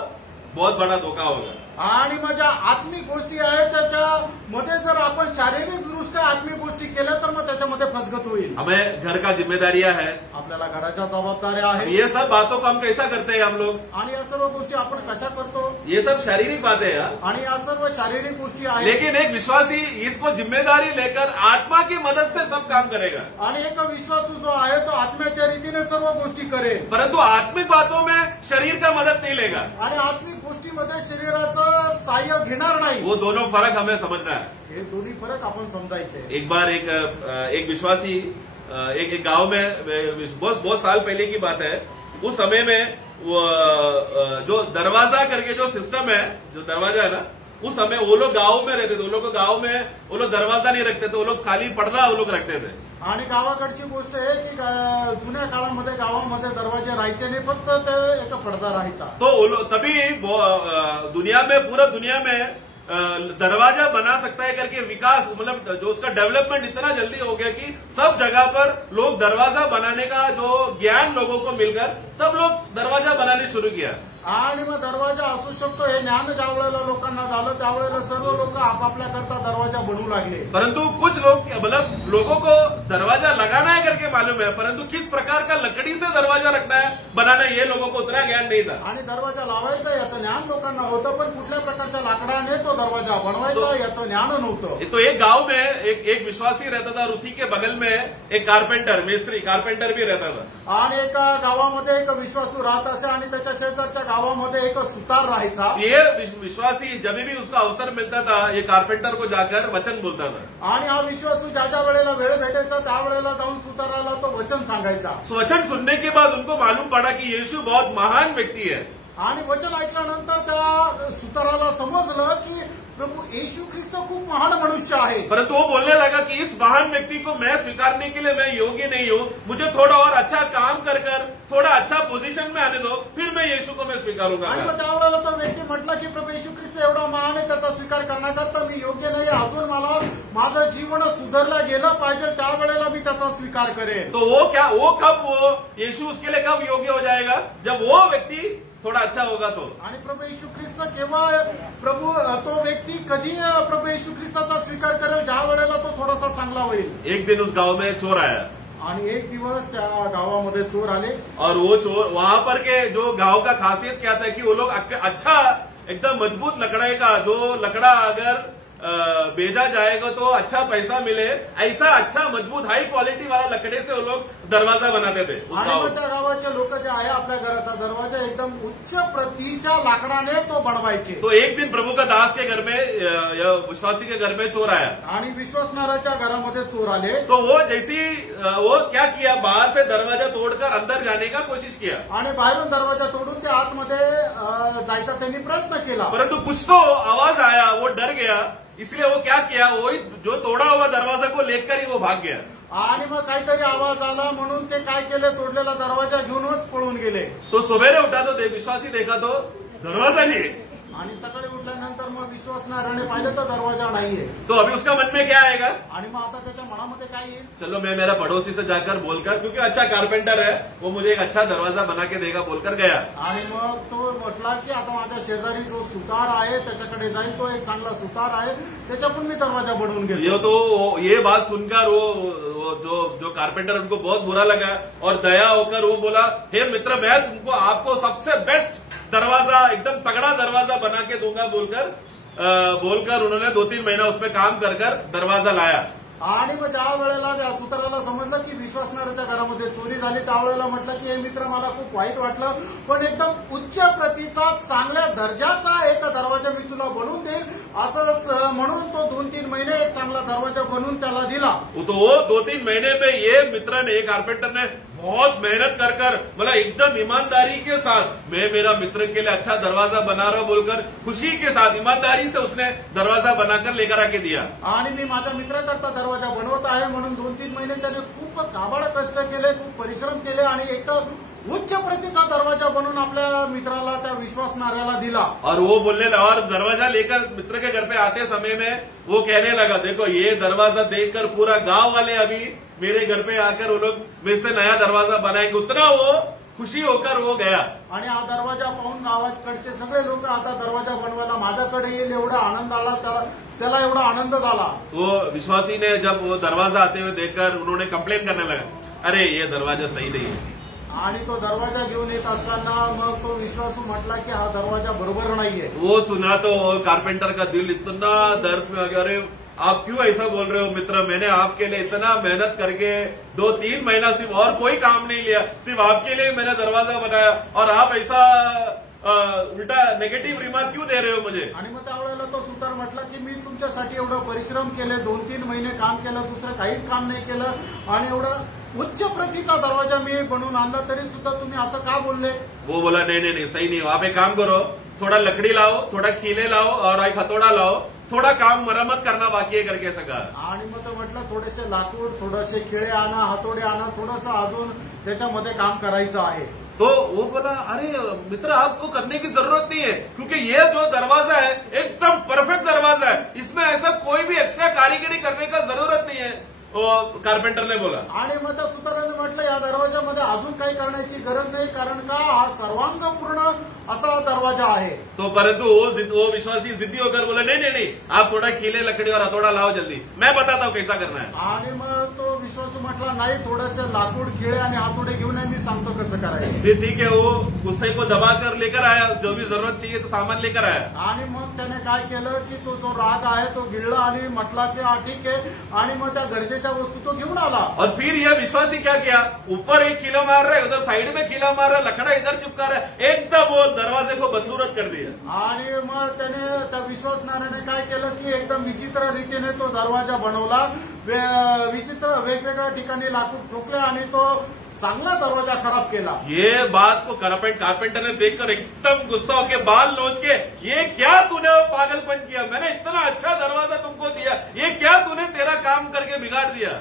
बहुत बड़ा धोखा होगा. आणि माझ्या आत्मिक गोष्टी आहेत त्याच्यामध्ये जर आपण शारीरिक दृष्ट्या आत्मिक गोष्टी केल्या तर मग त्याच्यामध्ये फसगत होईल. हमें घर का जिम्मेदारियां है, आपल्याला घराच्या जबाबदाऱ्या आहेत. ये सब बातों को हम कैसा करते हैं हम लोग, आणि या सर्व गोष्टी आपण कशा करतो, ये सब शारीरिक बातें हैं. आणि या सर्व शारीरिक गोष्टी आहेत. लेकिन एक विश्वासी इसको जिम्मेदारी लेकर आत्मा की मदद से सब काम करेगा. आणि एक विश्वासू जो आहे तो आत्म्याच्या रीतीने सर्व गोष्टी करेल. परंतु आत्मिक बातों में शरीर का मदद नहीं लेगा आणि आत्मिक गोष्टीमध्ये शरीराचं सहाय्य घेणार नाही. वो दोनों फर्क हमें समझना है. हे दोन्ही फरक आपण समजायचे. एक बार एक विश्वासी एक गांव में बहुत साल पहले की बात है. उस समय में वो जो दरवाजा करके जो सिस्टम है, जो दरवाजा है ना, उस समय वो लोग गांव में रहते थे. वो लोग गांव में वो लोग दरवाजा नहीं रखते थे, वो लोग खाली पर्दा वो लोग रखते थे. आणि गावाकडची गोष्ट आहे की जुन्या काळामध्ये गावामध्ये दरवाजे राहायचे नाही, फक्त ते एक पडदा राहायचा. तो तभी दुनिया में पूरा दुनिया में दरवाजा बना सकता है करके विकास, मतलब जो उसका डेवलपमेंट इतना जल्दी हो गया कि सब जगह पर लोग दरवाजा बनाने का जो ज्ञान लोगों को मिलकर सब लोग दरवाजा बनाने शुरू किया. आणि मग दरवाजा असू शकतो हे ज्ञान ज्या वेळेला लोकांना झालं त्यावेळेला सर्व लोक आपापल्या करता दरवाजा बनवू लागले. परंतु कुछ लोग, मतलब लोगों को दरवाजा लगाना है करके मालूम है, परंतु किस प्रकार का लकड़ी से दरवाजा रखना है, बनाना है, ये लोगों को उतना ज्ञान नहीं था. आणि दरवाजा लावायचा याचं ज्ञान लोकांना होतं, पण कुठल्या प्रकारच्या लाकडाने तो दरवाजा बनवायचा याचं ज्ञान नव्हतं. तो एक गांव में एक विश्वासी रहता था और उसी के बगल में एक कारपेंटर, मिस्त्री कारपेंटर भी रहता था. आणि एका गावामध्ये एक विश्वासू राहत असे आणि त्याच्या शेजारच्या गावामध्ये एक सुतार राहायचा. ये विश्वासी जब भी उसका अवसर मिलता था ये कारपेंटर को जाकर वचन बोलता था. आणि हा विश्वासू ज्या वेळेला वेळ भेटायचा त्यावेळेला जाऊन सुताराला तो वचन सांगायचा. वचन सुनने के बाद उनको मालूम पड़ा कि यीशु बहुत महान व्यक्ति है. आणि वचन ऐकल्यानंतर त्या सुताराला समजलं की प्रभु यीशु ख्रिस्त खूप महान मनुष्य आहे. परंतु वो बोलने लगा कि इस महान व्यक्ति को मैं स्वीकारने के लिए मैं योग्य नहीं हूँ, मुझे थोड़ा और अच्छा काम कर थोड़ा अच्छा पोजीशन में आने दो, फिर मैं यीशु को मैं स्वीकारूंगा. आणि मग त्यावेळेला तो व्यक्ती म्हटला की प्रभू येशू ख्रिस्त एवढा महान आहे, त्याचा स्वीकार करण्याकरता मी योग्य नाही, अजून मला माझं जीवन सुधारलं गेलं पाहिजे, त्यावेळेला मी त्याचा स्वीकार करेन. तो वो यीशु उसके लिए कब योग्य हो जाएगा, जब वो व्यक्ति थोड़ा अच्छा होगा तो. आणि प्रभू येशू ख्रिस्त केव्हा तो व्यक्ती कधी प्रभू येशू ख्रिस्ताचा स्वीकार करेल, ज्या वेळेला तो थोडासा चांगला होईल. एक दिन उस गांव में चोर आया आणि एक दिवस त्या गावामध्ये चोर आले. और वो चोर वहां पर के जो गांव का खासियत क्या था कि वो लोग अच्छा एकदम मजबूत लकड़े का जो लकड़ा अगर बेचा जाएगा तो अच्छा पैसा मिले, ऐसा अच्छा मजबूत हाई क्वालिटी वाला लकड़े से वो लोग दरवाजा बनाते थे. आणि त्या गावाचे लोक जे आहे आपल्या घराचा दरवाजा एकदम उच्च प्रतीच्या लाकडाने तो बनवायचे. तो एक दिन प्रभु का दास के घर में, विश्वासी के घर में चोर आया आणि विश्वासणाऱ्याच्या घरामध्ये चोर आले. तो वो वो क्या किया, बाहर से दरवाजा तोड़कर अंदर जाने का कोशिश किया आणि बाहेरून दरवाजा तोडून ते आतमध्ये जायचा त्यांनी प्रयत्न केला. परंतु कुछ तो आवाज आया, वो डर गया, इसलिए वो क्या किया, वो जो तोड़ा हुआ दरवाजा को लेकर ही वो भाग गया. आणि मग काहीतरी आवाज आला म्हणून ते काय केले, तोडलेला दरवाजा घेऊनच पळून गेले. तो सवेरे उठा तो विश्वासी देखा तो दरवाजा नहीं है. आणि सकाळी उठल्यानंतर मग विश्वासणाऱ्याने पाहिलं तर दरवाजा नाहीये. तो अभी उसका मन में क्या आएगा, आणि मग आता त्याच्या मनामध्ये काय येईल, चलो मैं मेरा पड़ोसी से जाकर बोलकर, क्योंकि अच्छा कारपेंटर है वो मुझे एक अच्छा दरवाजा बना के देगा बोलकर गया. आणि मग तो म्हटला की आता माझ्या शेजारी जो सुतार आहे त्याच्याकडे जाईल, तो एक चांगला सुतार आहे, त्याच्याकडून मी दरवाजा बनवून घेतो. ये बात सुनकर वो जो कारपेंटर उनको बहुत बुरा लगा और दया होकर वो बोला, हे मित्र मैं तुमको आपको सबसे बेस्ट दरवाजा, एकदम तगड़ा दरवाजा बना के दूंगा बोलकर उन्होंने 2-3 महीना उसमें काम कर दरवाजा लाया. आणि मग ज्या वेळेला त्या सुताराला समजलं की विश्वासणाऱ्याच्या घरामध्ये चोरी झाली, त्यावेळेला म्हटलं की हे मित्र मला खूप वाईट वाटलं, पण एकदम उच्च प्रतीचा चांगल्या दर्जाचा एक दरवाजा मी तुला बनवून देईल असं म्हणून तो 2-3 महिने एक चांगला दरवाजा बनवून त्याला दिला. तो वो 2-3 महीने में ये मित्र ने, कारपेंटर ने बहुत मेहनत कर मतलब एकदम ईमानदारी के साथ मैं मेरा मित्र के लिए अच्छा दरवाजा बना रहा हूं बोलकर खुशी के साथ ईमानदारी से उसने दरवाजा बनाकर लेकर आके दिया. आणि मी माझ्या मित्राकरता दरवाजा बनवत आहे म्हणून 2-3 महिने त्याने खूप काबाड कष्ट केले, खूप परिश्रम केले आणि एक उच्च प्रतीचा दरवाजा बनवून आपल्या मित्राला, त्या विश्वासणाऱ्याला दिला. और वो बोलने लगा, और दरवाजा लेकर मित्र के घर पे आते समय में वो कहने लगा, देखो ये दरवाजा देखकर पूरा गांव वाले अभी मेरे घर पे आकर वो लोग मेरे से नया दरवाजा बनाएंगे, उतना वो खुशी होकर वो गया. आणि हा दरवाजा पाहून गावाकडचे सगळे लोक आता दरवाजा बनवायला माझ्याकडे येईल एवढा आनंद आला, त्याला एवढा आनंद झाला. वो विश्वासी ने जब वो दरवाजा आते हुए देखकर उन्होंने कंप्लेन करने लगा, अरे ये दरवाजा सही नहीं है. आणि तो दरवाजा घेऊन येत असताना मग तो विश्वासू म्हटला की हा दरवाजा बरोबर नाहीये. वो सुना तो कारपेंटर का दिल इतना दर्द में, अरे आप क्यों ऐसा बोल रहे हो मित्र, मैंने आपके लिए इतना मेहनत करके 2-3 महीना सिर्फ और कोई काम नहीं लिया, सिर्फ आपके लिए मैंने दरवाजा बनाया और आप ऐसा उलटा नेगेटिव्ह रिमार्क क्यों दे रहे हो मुझे? आणि मग त्यावेळेला तो सुतार म्हटला की मी तुमच्यासाठी एवढं परिश्रम केले, 2-3 महिने काम केलं, दुसरं काहीच काम नाही केलं आणि एवढं उच्च प्रतीचा दरवाजा मी बनवून आणला तरी सुद्धा तुम्ही असं का बोलले? वो बोला नहीं सही नहीं, आप एक काम करो, थोड़ा लकड़ी लाओ, थोड़ा खीले लाओ और एक हथौड़ा लाओ, थोड़ा काम मरम्मत करना बाकी है करके सगळं. आणि मग तो म्हटलं थोडेसे लाकूड, थोडेसे खिळे आणा, हातोडे आणा, थोडंसं अजून त्याच्यामध्ये काम करायचं आहे. तो वो बोला अरे मित्र आपको करने की जरूरत नहीं है, क्योंकि ये जो दरवाजा है एकदम परफेक्ट दरवाजा है, इसमें ऐसा कोई भी एक्स्ट्रा कारीगरी करने का जरूरत नहीं है, कारपेंटरने बोला. आणि मग त्या सुताराने म्हटलं या दरवाजामध्ये अजून काही करण्याची गरज नाही, कारण का हा सर्वांगपूर्ण असा दरवाजा आहे. तो परंतु वो विश्वासी जिद्दी होकर बोला नहीं आप थोड़ा खीले लकड़ी और हथौड़ा लाओ जल्दी, मैं बताता हूँ कैसा करना है. आणि मग तो विश्वासू म्हटला नाही, थोडेसे लाकूड, खिळे आणि हातोडे घेऊन मी सांगतो कसं करायचं. फिर ठीक है, वो गुस्से को दबा कर लेकर आया, जो भी जरूरत चाहिए तो सामान लेकर आया. आणि मग त्याने काय केलं की तो जो राग आहे तो गिळला आणि म्हटला की हा ठीक आहे, आणि मग त्या गरजेच्या वस्तू तो घेऊन आला. और फिर यह विश्वासी क्या किया, ऊपर एक किलो मार रहा है, उधर साइड में किलो मार रहा है, लकड़ा इधर चिपका रहा है, एकदम वो दरवाजे को बदसूरत कर दिया. आणि मग त्याने त्या विश्वासणाऱ्याने काय केलं की एकदम विचित्र रीतीने तो दरवाजा बनवला, विचित्र वेगवेगळ्या ठिकाणी लाकूड ठोकले आणि तो चांगला दरवाजा खराब केला. ये बात को कारपेंटर ने देखकर एकदम गुस्सा होकर बाल नोच के, ये क्या तूने पागलपन किया, मैंने इतना अच्छा दरवाजा तुमको दिया, ये क्या तूने तेरा काम करके बिगाड़ दिया.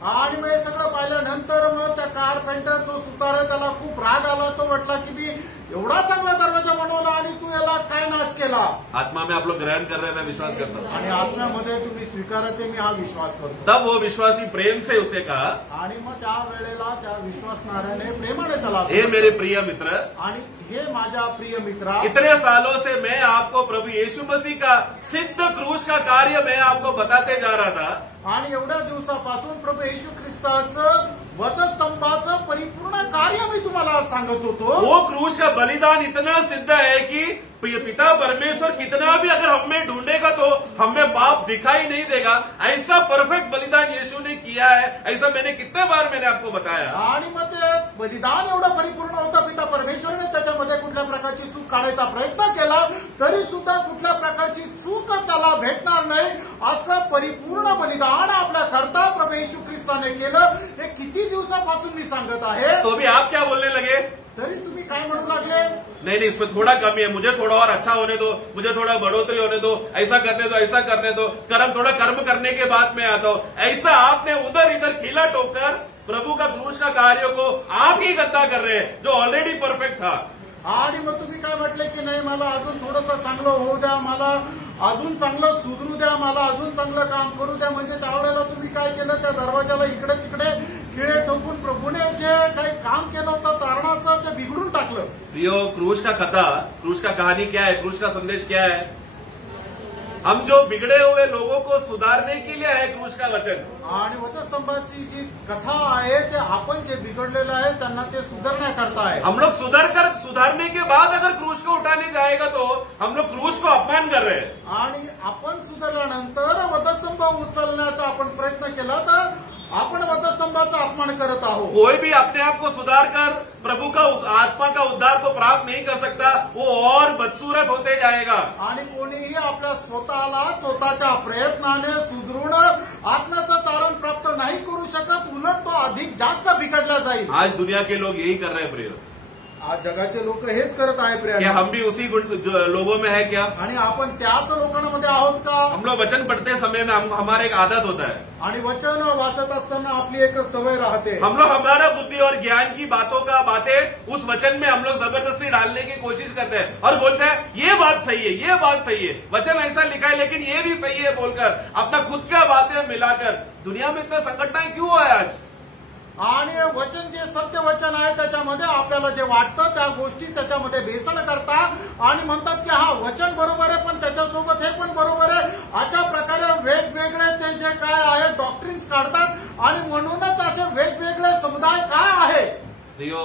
आणि मग हे सगळं पाहिल्यानंतर मग त्या कारपेंटर जो सुतार आहे त्याला खूप राग आला. तो म्हटला की मी एवढा चांगला दरवाजा बनवला आणि तू याला काय नाश केला. आत्मा में आप लोग ग्रहण कर रहे हैं, मैं विश्वास करता हूँ. आणि आत्म्यामध्ये तुम्ही स्वीकारते, मी हा विश्वास करतो. तब वो विश्वासी प्रेम से उसे कहा, आणि मग त्या वेळेला त्या विश्वासणाऱ्याने प्रेमाने त्याला हे मेरे प्रिय मित्र, आणि हे माझ्या प्रिय मित्रा, इतने सालों से मैं आपको प्रभु यीशु मसीह का सिद्ध क्रूस का कार्य मैं आपको बताते जा रहा था. आणि एवढ्या दिवसापासून प्रभू येशू ख्रिस्ताचं वधस्तंभाचं परिपूर्ण कार्य मी तुम्हाला सांगत होतो. वो क्रूस का बलिदान इतना सिद्ध है कि पिता परमेश्वर कितना भी अगर हम में ढूंढेगा तो हमें पाप दिखाई नहीं देगा. ऐसा परफेक्ट बलिदान यीशु ने किया है, ऐसा कितने बार मैंने आपको बताया. आणि मग ते बलिदान एवढं परिपूर्ण होतं, पिता परमेश्वरने त्याच्यामध्ये कुठल्या प्रकारची चूक काढायचा प्रयत्न केला तरी सुद्धा कुठल्या प्रकारची चूक त्याला भेटणार नाही, असं परिपूर्ण बलिदान आपल्या करता प्रभू येशू ख्रिस्ताने केलं. हे किती दिवसापासून मी सांगत आहे. तो भी आप क्या बोलने लगे, तरी तुम्ही काय म्हणू लागले, नहीं इसमें थोड़ा कमी है, मुझे थोड़ा और अच्छा होने दो, मुझे थोड़ा बढ़ोतरी होने दो, ऐसा करने दो, ऐसा करने दो, थोड़ा कर्म करने के बाद मैं आता हूँ. ऐसा आपने उधर इधर खीला ठोकर प्रभु का क्रूस का कार्य को आप ही गंदा कर रहे हैं, जो ऑलरेडी परफेक्ट था. आणि मग तुम्ही काय म्हटले की नाही मला अजून थोडंसं चांगलं होऊ द्या, मला अजून चांगलं सुधरू द्या, मला अजून चांगलं काम करू द्या. म्हणजे त्यावेळेला तुम्ही काय केलं, त्या दरवाजाला इकडे तिकडे खिळे ठोकून प्रभूने जे काही काम केलं होतं तारणाचं ते बिघडून टाकलं. प्रियो, क्रूस का कथा, क्रूस का कहानी क्या है, क्रूस का संदेश क्या है, हम जो बिगड़े हुए लोगों को सुधारने के लिए है क्रूस का वचन. आणि वधस्तंभाची जी कथा आहे ते आपण जे बिघडलेलं आहे त्यांना ते सुधारण्याकरता आहे. हम लोग सुधारने के बाद अगर क्रूस को उठाने जाएगा तो हम लोग क्रूस को अपमान कर रहे हैं. आणि आपण सुधारल्यानंतर वधस्तंभ उचलण्याचा आपण प्रयत्न केला तर आपण वधस्तंभाचा अपमान करत आहोत. कोई भी अपने आप को सुधार कर प्रभु का आत्मा का उद्धार को प्राप्त नहीं कर सकता, वो और बदसूरत होते जाएगा. आणि कोणीही आपल्या स्वतःला स्वतःच्या प्रयत्नाने सुधरून आत्म्याचं तारण प्राप्त नाही करू शकत, उलट तो अधिक जास्त बिघडला जाईल. आज दुनिया के लोग यही कर रहे हैं प्रिय. आज जगाचे लोक हेच करत आहे प्रिय. क्या हम भी उसी लोगों में है क्या, आणि आपण त्याच लोकांमध्ये आहोत का. हम लोग वचन पढ़ते समय में हमारा एक आदत होता है, आणि वचन वाचत असताना आपली एक सवय राहते. हम लोग हमारा बुद्धि और ज्ञान की बातें उस वचन में हम लोग जबरदस्ती डालने की कोशिश करते हैं और बोलते हैं ये बात सही है, ये बात सही है, वचन ऐसा लिखा है लेकिन ये भी सही है बोलकर अपना खुद का बातें मिलाकर. दुनिया में इतना संघटनाएं क्यों है आज. आणि वचन जे सत्य वचन आहे त्याच्यामध्ये आपल्याला जे वाटतं त्या गोष्टी त्याच्यामध्ये भेसळ करतात आणि म्हणतात की हा वचन बरोबर आहे पण त्याच्यासोबत हे पण बरोबर आहे. अशा प्रकारे वेगवेगळे ते जे काय आहे डॉक्ट्रिन्स काढतात आणि म्हणूनच असे वेगवेगळे समुदाय काय आहे. प्रियो,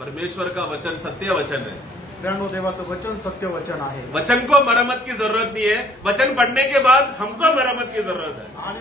परमेश्वर का वचन सत्य वचन है. मित्रांनो, देवाचं वचन सत्य वचन आहे. वचन को मरम्मत की जरूरत नहीं है, वचन पढ़ने के बाद हमको मरम्मत की जरूरत है. आणि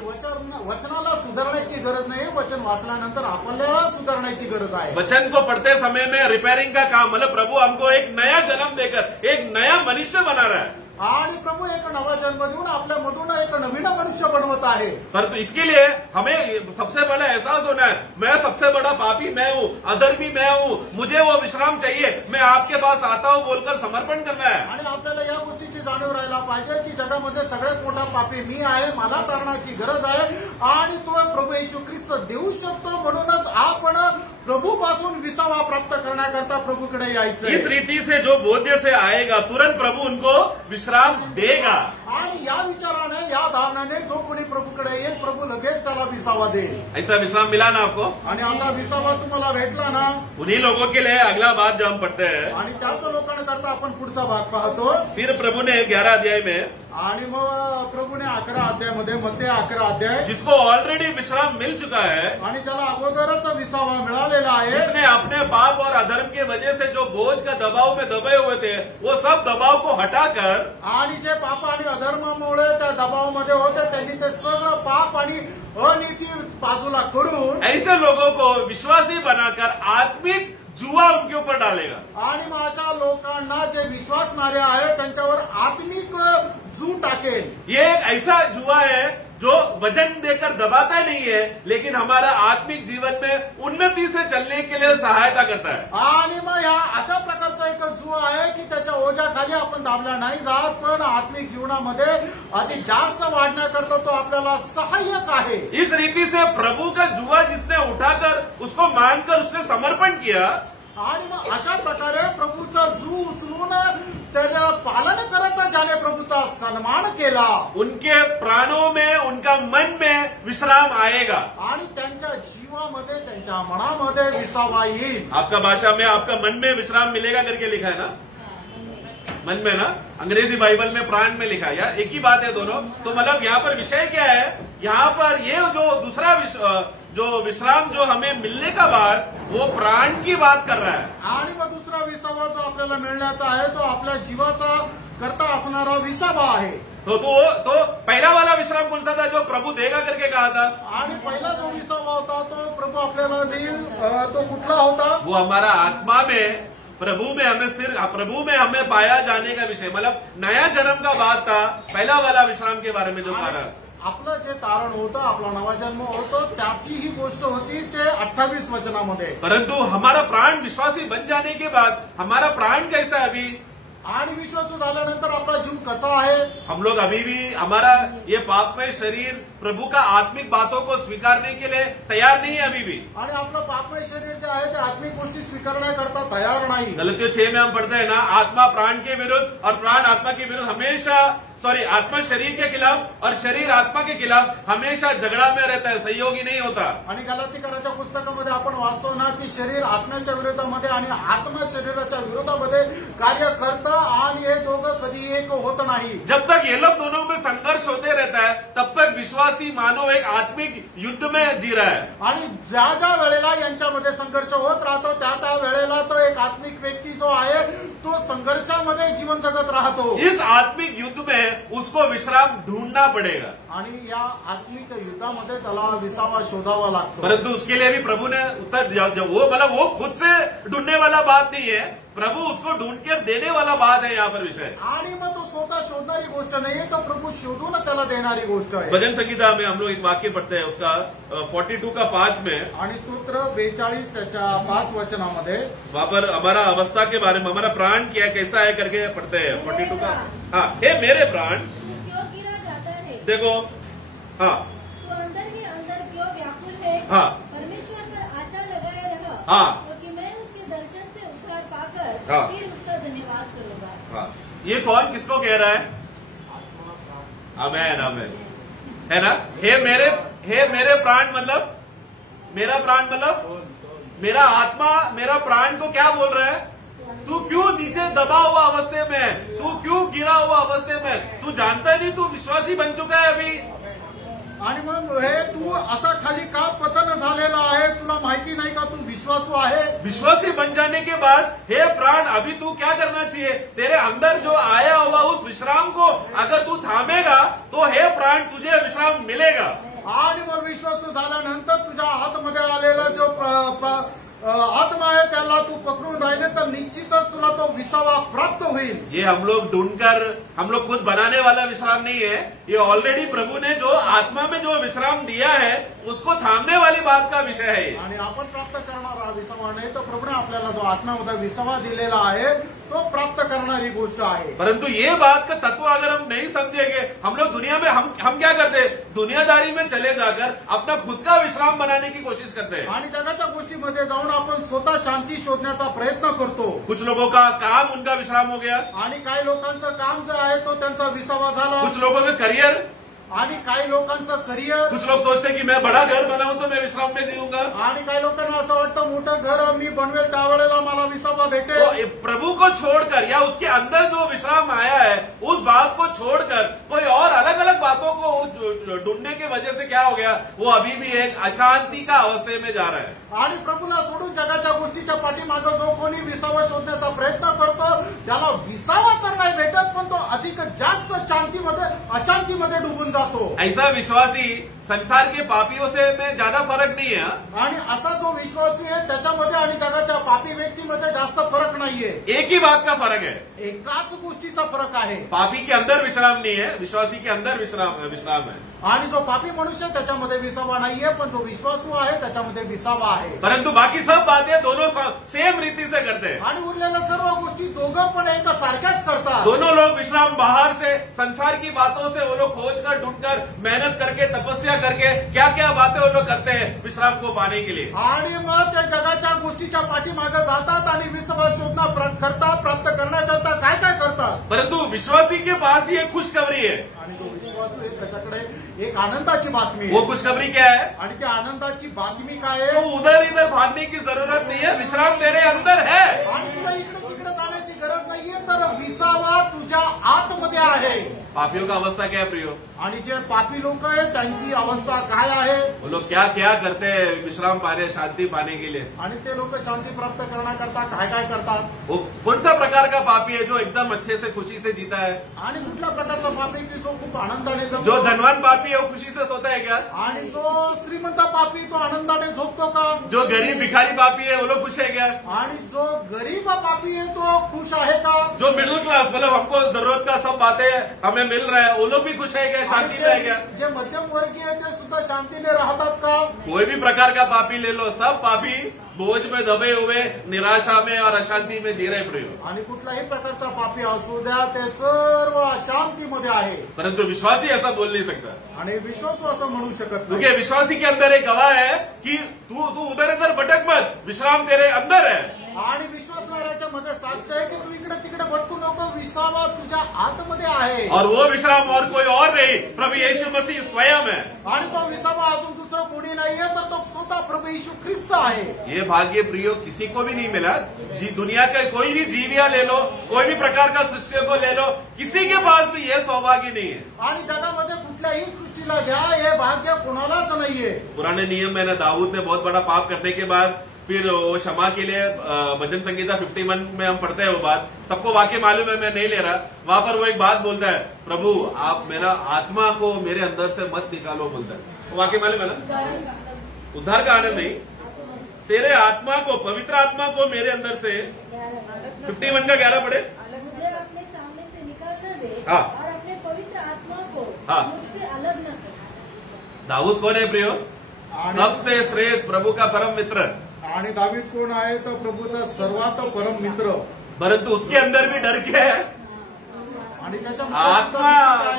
वचनाला सुधारण्याची गरज नाही, वचन वाचल्यानंतर आपल्याला सुधारण्याची गरज आहे. वचन को पढ़ते समय में रिपेयरिंग का काम, मतलब प्रभु हमको एक नया जन्म देकर एक नया मनुष्य बना रहा है. आणि प्रभू एक नवा जन्म देऊन आपल्यामधून एक नवीन मनुष्य बनवत आहे. परंतु इसके लिए हमें सबसे बड़ा एहसास होना है, मैं सबसे बड़ा पापी मैं हूँ, अधर्मी मैं हूँ, मुझे वो विश्राम चाहिए, मैं आपके पास आता हूँ बोलकर समर्पण करना है. आणि आपल्याला या गोष्टीची जाणीव राहायला पाहिजे की जगामध्ये सगळ्यात मोठा पापी मी आहे, मला तारणाची गरज आहे आणि तो प्रभू येशू ख्रिस्त देऊ शकतो. म्हणूनच आपण प्रभूपासून विसावा प्राप्त करण्याकरता प्रभूकडे यायचं. इस रीति से जो बोध्य से आएगा तुरंत प्रभु उनको विश्राम देगा. आणि या विचाराने, या धारणाने जो कोणी प्रभूकडे येईल, प्रभू लगेच त्याला विसावा देईल. ऐसा विश्राम मिला ना आपको? आणि असा विसावा तुम्हाला भेटला ना? उन्हीं लोगों के लिए अगला बात जो हम पढ़ते हैं, आणि त्याच लोकांकरता आपण पुढचा भाग पाहतो. फिर प्रभु ने 11 अध्याय में, आणि मग प्रभूने 11 अध्यायामध्ये, मध्य 11 अध्याय, जिसको ऑलरेडी विश्राम मिल चुका है आणि ज्याला अगोदरच विसावा मिळालेला आहे, जिसने अपने पाप और अधर्म के वजह से जो बोझ का दबाव में दबे हुए थे वो सब दबाव को हटाकर, आणि जे पाप आणि अधर्मामुळे त्या दबावामध्ये होते त्यांनी ते सगळं पाप आणि अनीती बाजूला करून ऐसे लोगों को विश्वासी बनाकर आत्मिक जुआ उनके ऊपर डालेगा. आणि मग अशा लोकांना जे विश्वासणारे आहेत त्यांच्यावर आत्मिक जू टाकेल. ये एक ऐसा जुआ है जो वजन देकर दबाता नहीं है, लेकिन हमारा आत्मिक जीवन में उन्नति से चलने के लिए सहायता करता है. आणि मग ह्या अशा प्रकारचा एक जुआ आहे की त्याच्या ओझ्याखाली आपण दाबला नाही जात, पण आत्मिक जीवनामध्ये अधिक जास्त वाढण्याकरता तो आपल्याला सहाय्यक आहे. इस रीति से प्रभु का जुआ जिसने उठाकर उसको मानकर उसने समर्पण किया, आणि मग अशा प्रकारे प्रभूचा जू उचलून त्याला पालन करत ज्याने प्रभूचा सन्मान केला, उनके प्राणों में, उनका मन में विश्राम आएगा. आणि त्यांच्या जीवामध्ये, त्यांच्या मनामध्ये विसावा येईल. आपका भाषा में आपका मन में विश्राम मिलेगा करके लिखा है ना, मन में ना, अंग्रेजी बाइबल में प्राण में लिखा है, या एक ही बात है दोनों. तो मतलब यहाँ पर विषय क्या है, यहाँ पर ये जो दूसरा जो विश्राम जो हमें मिलने का बाद वो प्राण की बात कर रहा है. आणि मग दुसरा विसावा जो आपल्याला मिळण्याचा आहे तो आपल्या जीवाचा करता असणारा विसावा आहे. तो पहला वाला विश्राम कौन सा था जो प्रभु देगा करके कहा था? आणि पहिला जो विसावा होता तो प्रभु आपल्याला देईल, तो कुठला होता? वो हमारा आत्मा में, प्रभु में हमें स्थिर, प्रभु में हमें पाया जाने का विषय, मतलब नया जन्म का बात था. पहला वाला विश्राम के बारे में जो कहा रहा, आपलं जे तारण होतं, आपला नवा जन्म होतो, त्याची ही गोष्ट होती ते 28 वचनामध्ये. परंतु हमारा प्राण विश्वासी बन जाने के बाद हमारा प्राण कैसा है अभी, आणि विश्वासू झाल्यानंतर आपला जीव कसा आहे? हम लोग अभी भी, हमारा ये पापमय शरीर प्रभु का आत्मिक बातों को स्वीकारने के लिए तैयार नहीं है अभी भी. आणि आपलं पापमय शरीर जे आहे ते आत्मिक गोष्टी स्वीकारण्याकरता तयार नाही. गलतियों 6 में हम पढ़ते हैं ना, आत्मा प्राण के विरुद्ध और प्राण आत्मा के विरुद्ध हमेशा, आत्मा शरीर के खिलाफ और शरीर आत्मा के खिलाफ हमेशा झगड़ा में रहता है, सहयोगी नहीं होता. आणि गलातीकराच्या पुस्तकामध्ये आपण वाचतो ना की शरीर आत्म्याच्या विरोधामध्ये आणि आत्मा शरीराच्या विरोधामध्ये कार्य करतं आणि हे दोघं कधी एक होत नाही. जब तक ये लोग दोनों में संघर्ष होते रहता है तब तक विश्वासी मानव एक आत्मिक युद्ध में जी रहा है. आणि ज्या ज्या वेळेला यांच्यामध्ये संघर्ष होत राहतो त्या त्या वेळेला तो एक आत्मिक व्यक्ती जो आहे तो संघर्षामध्ये जीवन जगत राहतो. इस आत्मिक युद्ध में उसको विश्राम ढूंढना पड़ेगा. आणि या आत्मिक युद्धामध्ये त्याला विसावा शोधावा लागतो. परंतु उसके लिए भी प्रभु ने उत्तर, वो मतलब वो खुद से ढूंढने वाला बात नहीं है, प्रभु उसको ढूंढ कर देने वाला बात है यहाँ पर विषय. आणि मग तो स्वतः शोधणारी गोष्ट नाहीये, तो प्रभू शोधून त्याला देणारी गोष्ट आहे. भजन संगीता में हम लोग एक वाक्य पढ़ते हैं उसका 42 का 5 में, आणि स्तोत्र 42 त्याच्या 5 वचनामध्ये वहां पर हमारा अवस्था के बारे में, हमारा प्राण क्या कैसा है करके पढ़ते हैं 42 का. हाँ, हे मेरे प्राण क्यों गिरा जाता है, देखो, हाँ, तो अंदर ही अंदर क्यों व्याकुल है, हाँ, परमेश्वर पर आशा लगाए रहो, हाँ, क्योंकि मैं उसके दर्शन से उद्धार पाकर हाँ, फिर उसका धन्यवाद करूंगा. हाँ. ये कौन किसको कह रहा है? आमेन, आमेन, है ना. हे मेरे प्राण मतलब, मेरा प्राण मतलब मेरा आत्मा, मेरा प्राण को क्या बोल रहा है? तू क्यों नीचे दबा हुआ अवस्थे में, तू क्यों गिरा हुआ अवस्थे में, तू जानता नहीं तू विश्वासी बन चुका है अभी. आणि मग हे तू असा खाली का पतन झालेला आहे, तुला माहिती नाही का तू विश्वासू आहे? विश्वासी बन जाने के बाद हे प्राण अभी तू क्या करना चाहिए, तेरे अंदर जो आया हुआ उस विश्राम को अगर तू थामेगा तो हे प्राण तुझे विश्राम मिलेगा। आणि मग विश्वासू झाल्यानंतर तुझ्या आतमध्ये आलेला जो आत्मा आहे त्याला तू पकडून राहिले तर निश्चितच तुला तो विसावा प्राप्त होईल। ये हम लोग ढूंढकर हम लोग खुद बनाने वाला विश्राम नहीं है, ये ऑलरेडी प्रभु ने जो आत्मा में जो विश्राम दिया है उसको थामने वाली बात का विषय है। आणि आपण प्राप्त करणारा विसावा नाही, तो प्रभूने आपल्याला जो आत्म्यामध्ये विसावा दिलेला आहे तो प्राप्त करणारी गोष्ट आहे। परंतु ये बात का तत्व अगर हम नहीं समझेंगे, हम लोग दुनिया में हम क्या करते हैं, दुनियादारी में चले जाकर अपना खुद का विश्राम बनाने की कोशिश करते हैं आणि जगाच्या गोष्टीमध्ये जाऊन आपण स्वतः शांती शोधण्याचा प्रयत्न करतो। कुछ लोगों का काम उनका विश्राम हो गया, आणि काही लोकांचं काम जो आहे तो त्यांचा विसावा झाला। कुछ लोगों का करियर, आणि काही लोकांचं करिअर, कुछ लोग सोचते हैं कि मैं बड़ा घर बनाऊं तो मैं विश्राम में जीऊंगा, आणि काही लोकांना असं वाटतं मोठं घर मी बनवेल त्यावेळेला मला विसावा भेटेल। तो प्रभु को छोड़कर या उसके अंदर जो विश्राम आया है उस बात को छोड़कर कोई और अलग अलग बातों को ढूंढने की वजह से क्या हो गया, वो अभी भी एक अशांति का अवस्थे में जा रहा है। आणि प्रभूला सोडून जगाच्या गोष्टीच्या पाठीमागे जो कोणी विसावा शोधण्याचा प्रयत्न करतो त्याला विसावा तर नाही भेटत, पण तो अधिक जास्त शांतीमध्ये अशांतीमध्ये डुबून जातो। ऐसा विश्वासी संसार के पापियों से में ज्यादा फर्क नहीं है। आणि असा जो विश्वासी आहे त्याच्यामध्ये आणि जगाच्या पापी व्यक्तीमध्ये जास्त फरक नाहीये, एक ही बात का फर्क है, एकाच गोष्टीचा फरक आहे। पापी के अंदर विश्राम नहीं है, विश्वासी के अंदर विश्राम है। आणि जो पापी मनुष्य त्याच्यामध्ये विसावा नाहीये, पण जो विश्वासू आहे त्याच्यामध्ये विसावा आहे। परंतु बाकी सब बातें दोनों सेम रीति से करते हैं, आणि उरलेल्या सर्व गोष्टी दोघं पण एक सारख्याच करतात। दोनों लोग विश्राम बाहर से संसार की बातों से वो लोग खोज कर ढूंढकर मेहनत करके तपस्या करके क्या क्या बातें वो लोग करते हैं विश्राम को पाने के लिए, आणि मग ते जगाच्या गोष्टीच्या पाठीमागे जातात आणि विश्वास शोधणं करतात, प्राप्त करण्याकरता काय काय करतात। परंतु विश्वासी के पास ही एक खुशखबरी है, आणि जो विश्वास आहे त्याच्याकडे एक आनंदाची बातमी वो आहे। खुशखबरी क्या है, आणि त्या आनंदाची बातमी काय तो आहे, उधर इधर भागने की जरूरत नहीं है, विश्राम तेरे अंदर है। आणि तुला इकडे तिकडे जाण्याची गरज नाहीये, तर विसावा तुझ्या आतमध्ये आहे। पापियों का अवस्था क्या है प्रियो, आणि जे पापी लोक आहेत त्यांची अवस्था काय आहे, वो लोग क्या क्या करते हैं विश्राम पाने शांति पाने के लिए, आणि ते लोक शांती प्राप्त करण्याकरता काय काय करतात। वो कौन सा प्रकार का पापी है जो एकदम अच्छे से खुशी से जीता है, आणि कुठल्या प्रकारचा पापी की जो खूप आनंदाने जो जगतो, धनवान पापी है वो खुशी से सोता है क्या, आणि जो श्रीमंत पापी तो आनंदाने झोपतो का, जो गरीब भिखारी पापी है वो लोग खुश है क्या, आणि जो गरीब पापी आहे तो खुश आहे का, जो मिडिल क्लास मतलब हमको जरूरत का सब बातें हमें मिल रहा है वो लोग भी खुश है क्या, शांति में है क्या, जे मध्यम वर्गीय आहे ते सुद्धा शांतीने राहतात का। कोई भी प्रकार का पापी ले लो, सब पापी बोझ में दबे हुए निराशा में और अशांति में जी रहे प्रयोग, आणि कुठल्याही प्रकारचा पापी असू द्या ते सर्व अशांतीमध्ये आहे। परंतु विश्वासी ऐसा बोल नहीं सकता, आणि विश्वासू असं म्हणू शकत नाही, क्योंकि विश्वासी के अंदर एक गवाह है कि तू उधर इधर भटक मत, विश्राम तेरे अंदर है। आणि विश्वासणाऱ्याच्या मध्ये साक्ष आहे की तू इकडे तिकडे भटकू नको, विसावा तुझ्या आतमध्ये आहे। और वो विश्राम और कोई और नहीं, प्रभु यीशु मसीह स्वयं है। आणि तो विसावा अजून दुसरं कोणी नाहीये, तर तो स्वतः प्रभू येशू ख्रिस्त आहे। ये भाग्य प्रियो किसी को भी नहीं मिला, दुनिया का कोई भी जीविया ले लो, कोई भी प्रकार का सृष्टि को ले लो, किसी के पास भी ये सौभाग्य नहीं है। आणि जगामध्ये कुठल्याही सृष्टीला घ्या, हे भाग्य कोणालाच नाहीये। पुराने नियम में ना दाऊद ने बहुत बड़ा पाप करने के बाद फिर वो क्षमा के लिए भजन संगीता 51 में हम पढ़ते हैं वो बात, सबको वाक्य मालूम है, मैं नहीं ले रहा, वहां पर वो एक बात बोलता है, प्रभु आप मेरा आत्मा को मेरे अंदर से मत निकालो, बोलता है, वो वाक्य मालूम है ना, उद्धार का आनंद नहीं, तेरे आत्मा को, पवित्र आत्मा को मेरे अंदर से 51 का 11 पढ़े, मुझे अपने सामने से निकाल न दे, हाँ। और अपने पवित्र आत्मा को हाँ। मुझसे अलग न कर। दाऊद कौन है प्रियो, सबसे श्रेष्ठ प्रभु का परम मित्र, आणि दावीद कोण आहे, तर प्रभूचा सर्वात परम मित्र, परंतु उसके अंदर भी डर क्या है, आणि त्याच्या आत्मा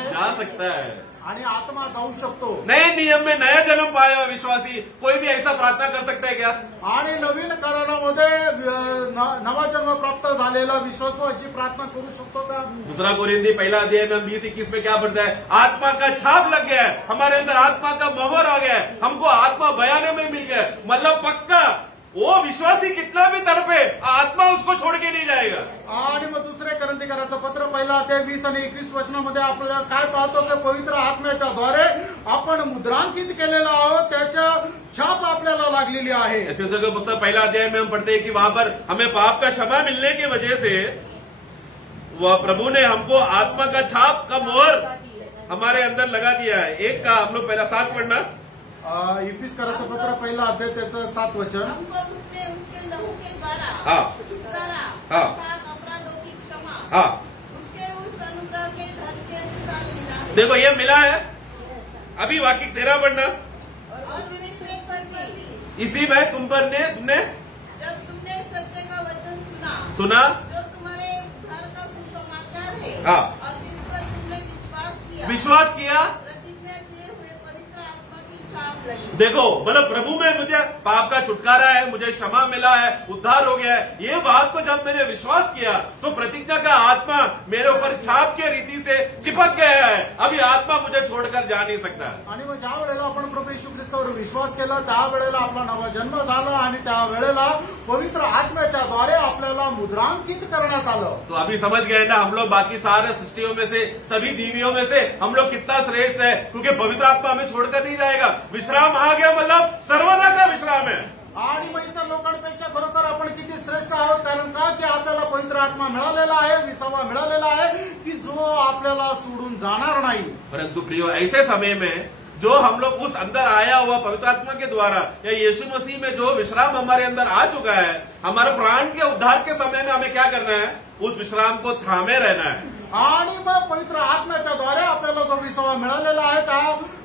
जा सकता है, आणि आत्मा जाऊ शकतो। नए नियम में नया जन्म पाया हुआ विश्वासी कोई भी ऐसा प्रार्थना कर सकता है क्या, आणि नवीन करारामध्ये नवा जन्म प्राप्त झालेला विश्वासू अशी प्रार्थना करू शकतो का। दूसरा कोरिंदी पहला अध्याय में 20-21 में क्या पढ़ता है, आत्मा का छाप लग गया है, हमारे अंदर आत्मा का मोहर आ गया है, हमको आत्मा बयाने में मिल गया है, मतलब पक्का वो विश्वासी कितना भी तड़पे आत्मा उसको छोड़ के नहीं जाएगा। आणि मग दुसरे करंदीकराचं पत्र पहिला ते 20 आणि 21 वचनामध्ये आपल्याला काय पाहतो की पवित्र आत्म्याच्या द्वारे आपण मुद्रांकित केलेला आहोत, त्याच्या छाप आपल्याला लागलेली आहे। एफेसियों के पुस्तक पहला अध्याय में हम पढ़ते हैं कि वहां पर हमें पाप का क्षमा मिलने की वजह से वह प्रभु ने हमको आत्मा का छाप का मोहर हमारे अंदर लगा दिया है। एक का हम लोग पहला 7 पढ़ना, इफिसकराचं पत्र पहिला अध्याय त्याचं 7 वचन। हमको उसने उसके लहू के द्वारा हाँ। छुटकारा हाँ। अर्थात अपराधों की क्षमा हाँ उसके उस अनुग्रह के धन के अनुसार मिला है। देखो ये मिला है। अभी वाक्य 13 पढ़ना, और उसने पर भी इसी में तुमने जब तुमने सत्य का वचन सुना जो तुम्हारे घर का सुसमाचार है हाँ। और जिस पर तुमने विश्वास किया, प्रतिज्ञा किए हुए पवित्र आत्मा की छाप लगी। देखो मतलब प्रभु में मुझे पाप का छुटकारा है, मुझे क्षमा मिला है, उद्धार हो गया है। ये बात को जब मैंने विश्वास किया तो प्रतिज्ञा का आत्मा मेरे ऊपर छाप के रीति से चिपक गया है। अभी आत्मा मुझे छोड़कर जा नहीं सकता। आणि मग ज्या वेळेला आपण प्रभू येशू ख्रिस्तावर विश्वास केला त्यावेळेला आपला नवा जन्म झाला आणि त्यावेळेला पवित्र आत्म्याच्या द्वारे आपल्याला मुद्रांकित करण्यात आलं। तो अभी समझ गए ना हम लोग बाकी सारे सृष्टियों में से, सभी जीवियों में से हम लोग कितना श्रेष्ठ है, क्योंकि पवित्र आत्मा हमें छोड़कर नहीं जाएगा। विश्राम आ गया मतलब सर्वदा का विश्राम है। आणि मग इतर लोकांपेक्षा खरोखर आपण किती श्रेष्ठ आहोत, कारण का की आपल्याला पवित्र आत्मा मिळालेला आहे, विसावा मिळालेला आहे की जो आपल्याला सोडून जाणार नाही। परंतु प्रियो ऐसे समय में जो हम लोग उस अंदर आया हुआ पवित्र आत्मा के द्वारा या यीशु मसीह में जो विश्राम हमारे अंदर आ चुका है, हमारे प्राण के उद्धार के समय में हमें क्या करना है, उस विश्राम को थामे रहना है। आणि मग पवित्र आत्म्याच्या द्वारे आपल्याला जो विसावा मिळालेला आहे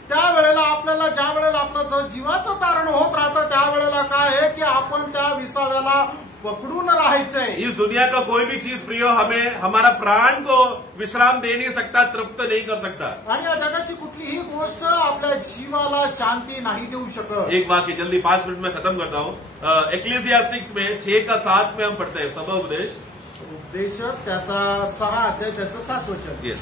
त्यावेळेला आपल्याला ज्या वेळेला आपलं जो जीवाचं तारण होत राहतं त्यावेळेला काय आहे की आपण त्या विसाव्याला पकडून राहायचंय। इस दुनिया का कोई भी चीज प्रियो हमें हमारा प्राण को विश्राम दे नहीं सकता, तृप्त नहीं कर सकता। आणि या जगाची कुठलीही गोष्ट आपल्या जीवाला शांती नाही देऊ शकत। एक वाक्य जल्दी 5 मिनट में खत्म करता हूँ। एक्लेसियास्टिक्स में 6 का 7 में हम पढ़ते हैं सभा उपदेश त्याचा 6 अध्याय त्याचं 7 वचन। यस,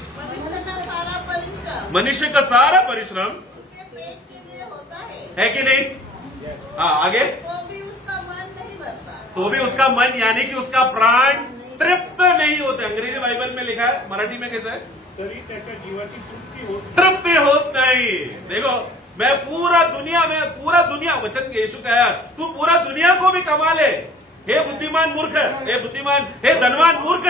मनुष्य का सारा परिश्रम उसके पेट के लिए होता है कि नहीं? हाँ आगे, तो भी उसका मन नहीं भरता। तो भी उसका मन यानी कि उसका प्राण तृप्त नहीं होते। अंग्रेजी बाइबल में लिखा है, मराठी में कैसे है? तरी त्याच्या जीवाची तृप्ति होत नहीं। देखो मैं पूरा दुनिया वचन के यीशु कहा तू पूरा दुनिया को भी कमा ले, हे बुद्धिमान मूर्ख, हे धनवान मूर्ख,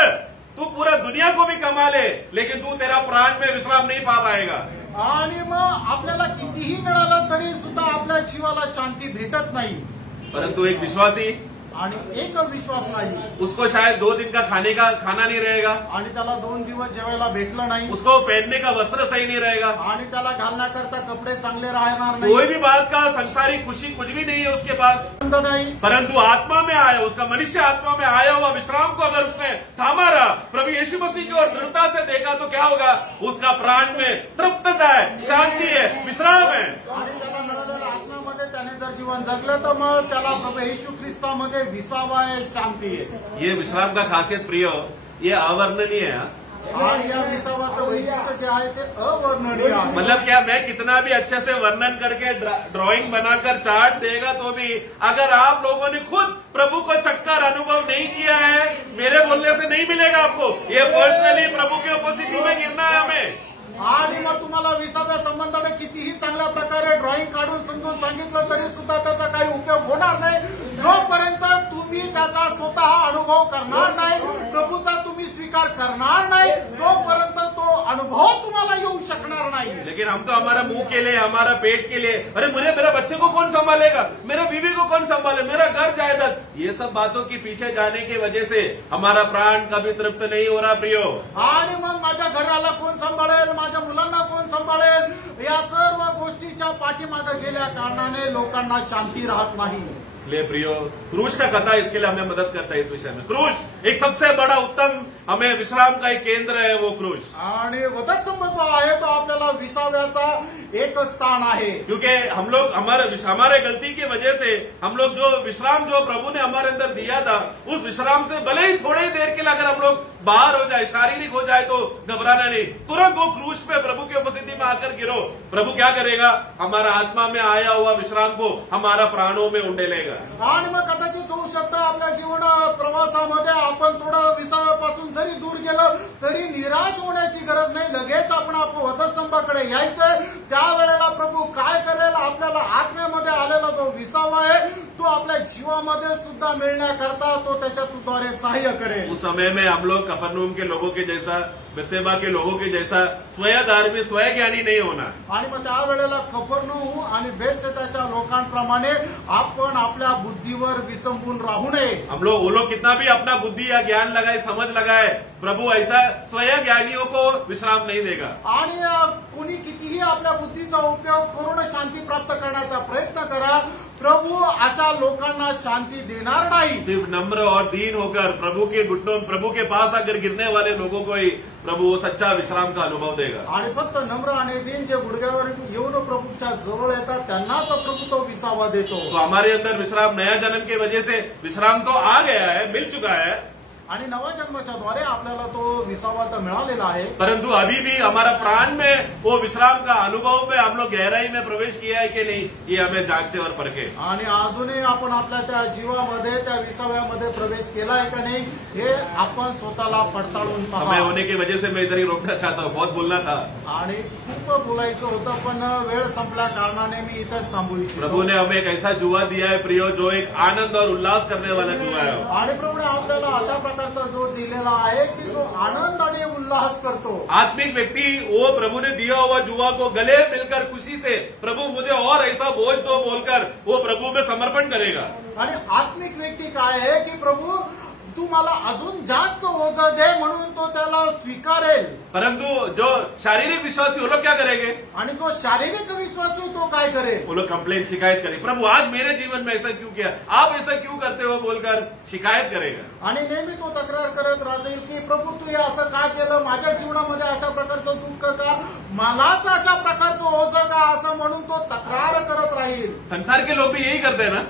तू पूरा दुनिया को भी कमा ले लेकिन तू तेरा प्राण में विश्राम नहीं पा पाएगा। आणि मग आपल्याला कितीही मिळालं तरी सुद्धा आपल्या जीवाला शांती भेटत नाही। परंतु एक विश्वासी आणि एक विश्वास नाही, उसको शायद 2 दिन का खाना नहीं रहेगा, आणि त्याला 2 दिवस जेवायला भेटलं नाही, उसको पहनने का वस्त्र सही नहीं रहेगा, आणि त्याला घालण्याकरता कपडे चांगले राहणार नाही, कोई भी बात का संसारिक खुशी कुछ भी नहीं है उसके पास नाही। परंतु आत्मा में आया, उसका मनुष्य आत्मा में आया हुआ विश्राम को अगर उसने थामा रहा, प्रभु यीशु मसीह की ओर दृढ़ता से देखा तो क्या होगा, उसका प्राण में तृप्तता है, शांति है, विश्राम है। आणि त्याला मिळालेल्या आत्म्यामध्ये त्याने जर जीवन जगलं तर मग त्याला प्रभू येशू ख्रिस्तामध्ये विसावा आहे, शांती आहे। ये विश्राम का खासियत प्रियो ये अवर्णनीय है। आणि या विसावाचं वैशिष्ट्य जे आहे ते अवर्णनीय आहे। मतलब क्या मैं कितना भी अच्छे से वर्णन करके ड्राइंग बनाकर चार्ट देगा तो भी अगर आप लोगों ने खुद प्रभु को चक्कर अनुभव नहीं किया है, मेरे बोलने से नहीं मिलेगा आपको। ये पर्सनली प्रभु की उपस्थिति में गिरना है हमें। आणि मग तुम्हाला विसाव्या संबंधाने कितीही चांगल्या प्रकारे ड्रॉइंग काढून समजून सांगितलं तरी सुद्धा त्याचा काही उपयोग होणार नाही जोपर्यंत तुम्ही त्याचा स्वतः अनुभव करणार नाही, प्रभूचा तुम्ही स्वीकार करणार नाही, तोपर्यंत तो अनुभव तुम्हाला येऊ शकणार नाही। लेकिन हम तो हमारा मुंह के लिए, हमारा पेट के लिए, अरे मेरे बच्चे को कौन संभालेगा, मेरे बीवी को कौन संभाले, मेरा घर जायदाद, ये सब बातों के पीछे जाने की वजह से हमारा प्राण कभी तृप्त नहीं हो रहा प्रियो। आणि मग माझ्या घराला कोण सांभाळेल, माझ्या मुलांना कोण सांभाळेल, या सर्व गोष्टीच्या पाठीमागे गेल्या कारणाने लोकांना शांती राहत नाही। इसलिए प्रियो क्रूश का कथा इसके लिए हमें मदद करता है। इस विषय में क्रूश एक सबसे बड़ा उत्तम हमें विश्राम का एक केंद्र है वो क्रूश। आणि वधस्तंभ जो आहे तो आपल्याला विसाव्याचा एक स्थान आहे, क्योंकि हम लोग हमारे गलती की वजह से हम लोग जो विश्राम जो प्रभु ने हमारे अंदर दिया था उस विश्राम से भले ही थोड़ी देर के लिए अगर हम लोग बाहर हो जाए, शारीरिक हो जाए तो घबराना नहीं, तुरंत वो क्रूश पे प्रभु की उपस्थिति में आकर गिरो। प्रभु क्या करेगा, हमारा आत्मा में आया हुआ विश्राम को हमारा प्राणों में उंडेलेगा। आणि मग कदाचित होऊ शकतं आपल्या जीवन प्रवासामध्ये आपण थोडं विसाव्यापासून जरी दूर गेलं तरी गरज नाही, लगेच आपण वधस्तंभाकडे यायचंय. त्यावेळेला प्रभू काय करेल, आपल्याला आत्म्यामध्ये आलेला जो विसावा आहे तो आपल्या जीवामध्ये सुद्धा मिळण्याकरता तो त्याच्याद्वारे सहाय्य करेल. उस समय में हम लोग कफरनहूम के लोगों के जैसा, बेसेबा के लोगों के जैसा स्वयं स्वयं ज्ञानी नहीं होना. आणि मग त्यावेळेला कफरनहूम आणि बेतसेदाच्या लोकांप्रमाणे आपण आपल्या बुद्धीवर विसंबून राहू नये. हम लोग वो लोग कितना भी अपना बुद्धि या ज्ञान लगाए, समझ लगाए, प्रभु ऐसा स्वयं ज्ञानियों को विश्राम नहीं देगा. आणि कुणी कितीही आपल्या बुद्धीचा उपयोग करून शांती प्राप्त करण्याचा प्रयत्न करा, प्रभु अशा लोकांना शांती देणार नाही. सिर्फ नम्र और दीन होकर प्रभु के घुटनों, प्रभु के पास आकर गिरने वाले लोगों को ही प्रभु सच्चा विश्राम का अनुभव देगा. आणि फक्त नम्र आणि दीन जे गुडघ्यावर येऊन प्रभूच्या जवळ येतात त्यांनाच प्रभू तो विसावा देतो. तो हमारे अंदर विश्राम नया जन्म की वजह से विश्राम तो आ गया है, मिल चुका है. आणि नवा जन्माच्या द्वारे आपल्याला तो विसावा तर मिळालेला आहे. परंतु अभी भी हमारा प्राण में वो विश्राम का अनुभव में हम लोग गहराई में प्रवेश किया है कि नहीं, ये हमें जांचे और परखे. आणि अजूनही आपण आपल्या त्या जीवामध्ये, त्या विसाव्यामध्ये प्रवेश केला आहे का नाही हे आपण स्वतःला पडताळून समय पहा. होने की वजह से मैं इधर ही रोकना चाहता हूँ, बहुत बोलना था. आणि खूप बोलायचं होतं पण वेळ संपल्या कारणाने मी इथंच थांबू इच्छितो. प्रभु ने हमें एक ऐसा जुआ दिया है प्रियो, जो एक आनंद और उल्लास करने वाला जुआ है. आणि प्रभूने आपल्याला अशा प्रकारचा जो दिलेला आहे की जो आनंद आणि उल्हास करतो. आत्मिक व्यक्ति वो प्रभु ने दिया हुआ जुआ को गले मिलकर खुशी से, प्रभु मुझे और ऐसा बोझ दो बोलकर वो प्रभु में समर्पण करेगा. आणि आत्मिक व्यक्ती काय आहे की प्रभू तू मला अजून जास्त ओझं दे म्हणून तो त्याला स्वीकारेल. परंतु जो शारीरिक विश्वासी वो लोग क्या करेंगे, आणि जो शारीरिक विश्वासी तो काय करेल, वो लोग कंप्लेन, शिकायत करें, प्रभु आज मेरे जीवन में ऐसा क्यों किया, आप ऐसा क्यों करते हो बोलकर शिकायत करेगा. आणि नेहमी तो तक्रार करत राहील की प्रभू तू हे असं का केलं, माझ्या जीवनामध्ये अशा प्रकारचं दुःख का, मलाच अशा प्रकारचं ओझं का, असं म्हणून तो तक्रार करत राहील. संसार के लोग भी यही करते हैं ना.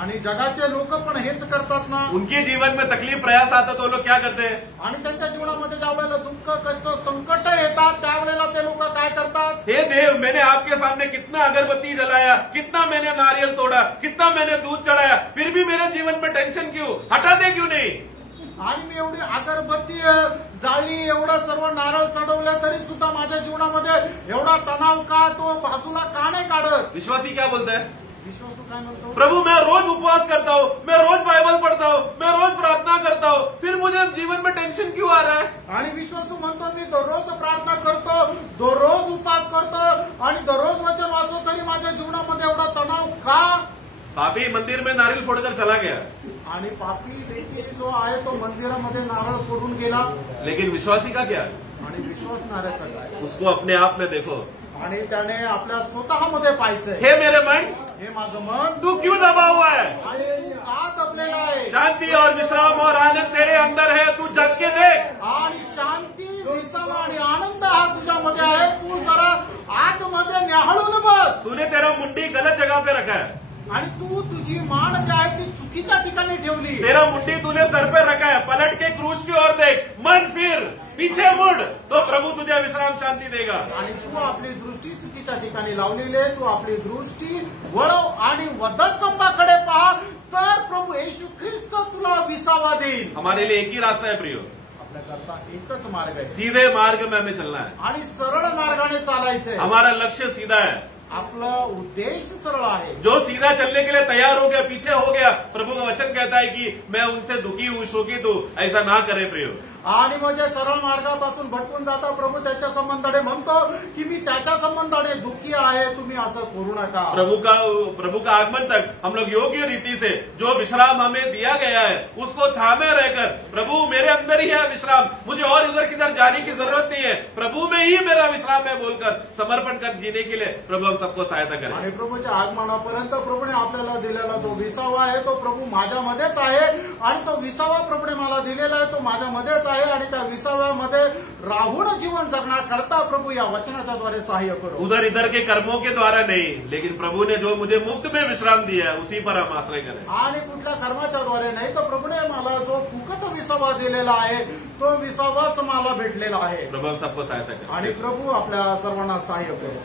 आणि जगाचे लोक पण हेच करतात ना. उनके जीवन में तकलीफ प्रयास आता तो लोग क्या करते हैं, आणि त्यांच्या जीवनामध्ये ज्यावेळेला दुःख कष्ट संकट येतात त्यावेळेला ते लोक काय करतात, हे देव मैंने आपके सामने कितना अगरबत्ती जलाया, कितना मैंने नारियल तोड़ा, कितना मैंने दूध चढ़ाया, फिर भी मेरे जीवन में टेंशन क्यों, हटा दे क्यों नहीं. आणि मी एवढी अगरबत्ती जाळली, एवढं सर्व नारळ चढवलं तरी सुद्धा माझ्या जीवनामध्ये एवढा तणाव का, तो बाजूला का नाही काढत. विश्वासी क्या बोलता है, विश्वासू काय म्हणतो, प्रभु मैं रोज उपवास करता हूँ, मैं रोज बाइबल पढ़ता हूँ, मैं रोज प्रार्थना करता हूँ, फिर मुझे जीवन में टेंशन क्यों आ रहा है. आणि विश्वासू म्हणतो मी दररोज प्रार्थना करतो, दररोज उपवास करतो आणि दररोज वचन वाचतो तरी माझ्या जीवनामध्ये एवढा तणाव का. पापी मंदिर में नारियल फोड़कर चला गया, आणि पापी व्यक्ती जो आहे तो मंदिरामध्ये नारळ फोडून गेला. लेकिन विश्वासी का क्या, आणि विश्वासणाऱ्याचा काय, उसको अपने आप में देखो. आणि त्याने आपल्या स्वतःमध्ये पाहायचंय, हे मेरे मन, हे माझं मन तू क्यों दबा हुआ है, आणि तू का दबलेला आहे. शांति और विश्राम और आनंद तेरे अंदर है, तू जग के देख. आणि शांती, विसावा आणि आनंद हा तुझ्यामध्ये आहे, तू जरा आतमध्ये न्याहाळून बघ. तूने तेरा मुंडी गलत जगह पे रखा है, आणि तू तुझी मान जी आहे ती चुकीच्या ठिकाणी ठेवली. तेरा मुंडी तूने सर पे रखा है, पलट के क्रूज की ओर देख, मन फिर पीछे मुड़, तो प्रभु तुझे विश्राम शांति देगा. आणि तू आपली दृष्टी चुकीच्या ठिकाणी लावलेली आहे, तू आपली दृष्टी वळव आणि वधस्तंभाकडे पहा, तर प्रभू येशू ख्रिस्त तुला विसावा देईल. हमारे लिए एक ही रास्ता है प्रियो, आपल्याकरता एकच मार्ग आहे, सीधे मार्ग में हमें चलना है. आणि सरळ मार्गाने चालायचंय. हमारा लक्ष्य सीधा है, आपलं उद्देश सरळ आहे. जो सीधा चलने के लिए तैयार हो गया, पीछे हो गया, प्रभु का वचन कहता है कि मैं उनसे दुखी हूँ, शोकित हूँ, ऐसा ना करे प्रियो. आणि म्हणजे सरळ मार्गापासून भटकून जाता प्रभू त्याच्या संबंधाने म्हणतो की मी त्याच्या संबंधाने दुःखी आहे, तुम्ही असं करू नका. प्रभु का आगमन तक हम लोग योग्य रीति से जो विश्राम हमें दिया गया है उसको थामे रहकर, प्रभु मेरे अंदर ही है विश्राम, मुझे और इधर किधर जाने की जरूरत नहीं है, प्रभु में ही मेरा विश्राम है बोलकर समर्पण कर जीने के लिए प्रभु हम सबको सहायता करें. आणि प्रभूच्या आगमनापर्यंत प्रभूने आपल्याला दिलेला जो विसावा आहे तो प्रभू माझ्यामध्येच आहे, आणि तो विसावा प्रभूने मला दिलेला आहे तो माझ्यामध्येच आहे, आणि त्या विसाव्यामध्ये राहून जीवन जगण्याकरता प्रभू या वचनाच्या द्वारे सहाय्य करो. उधर इधर के कर्मों के द्वारा नहीं, लेकिन प्रभु ने जो मुझे मुफ्त में विश्राम दिया है उसी पर हम आश्रय करें. आणि कुठल्या कर्माच्या द्वारे नाही, तर प्रभूने मला जो फुकट विसावा दिलेला आहे तो विसावाच मला भेटलेला आहे. प्रभु हम सबको सहायता करें. आणि प्रभू आपल्या सर्वांना सहाय्य करो.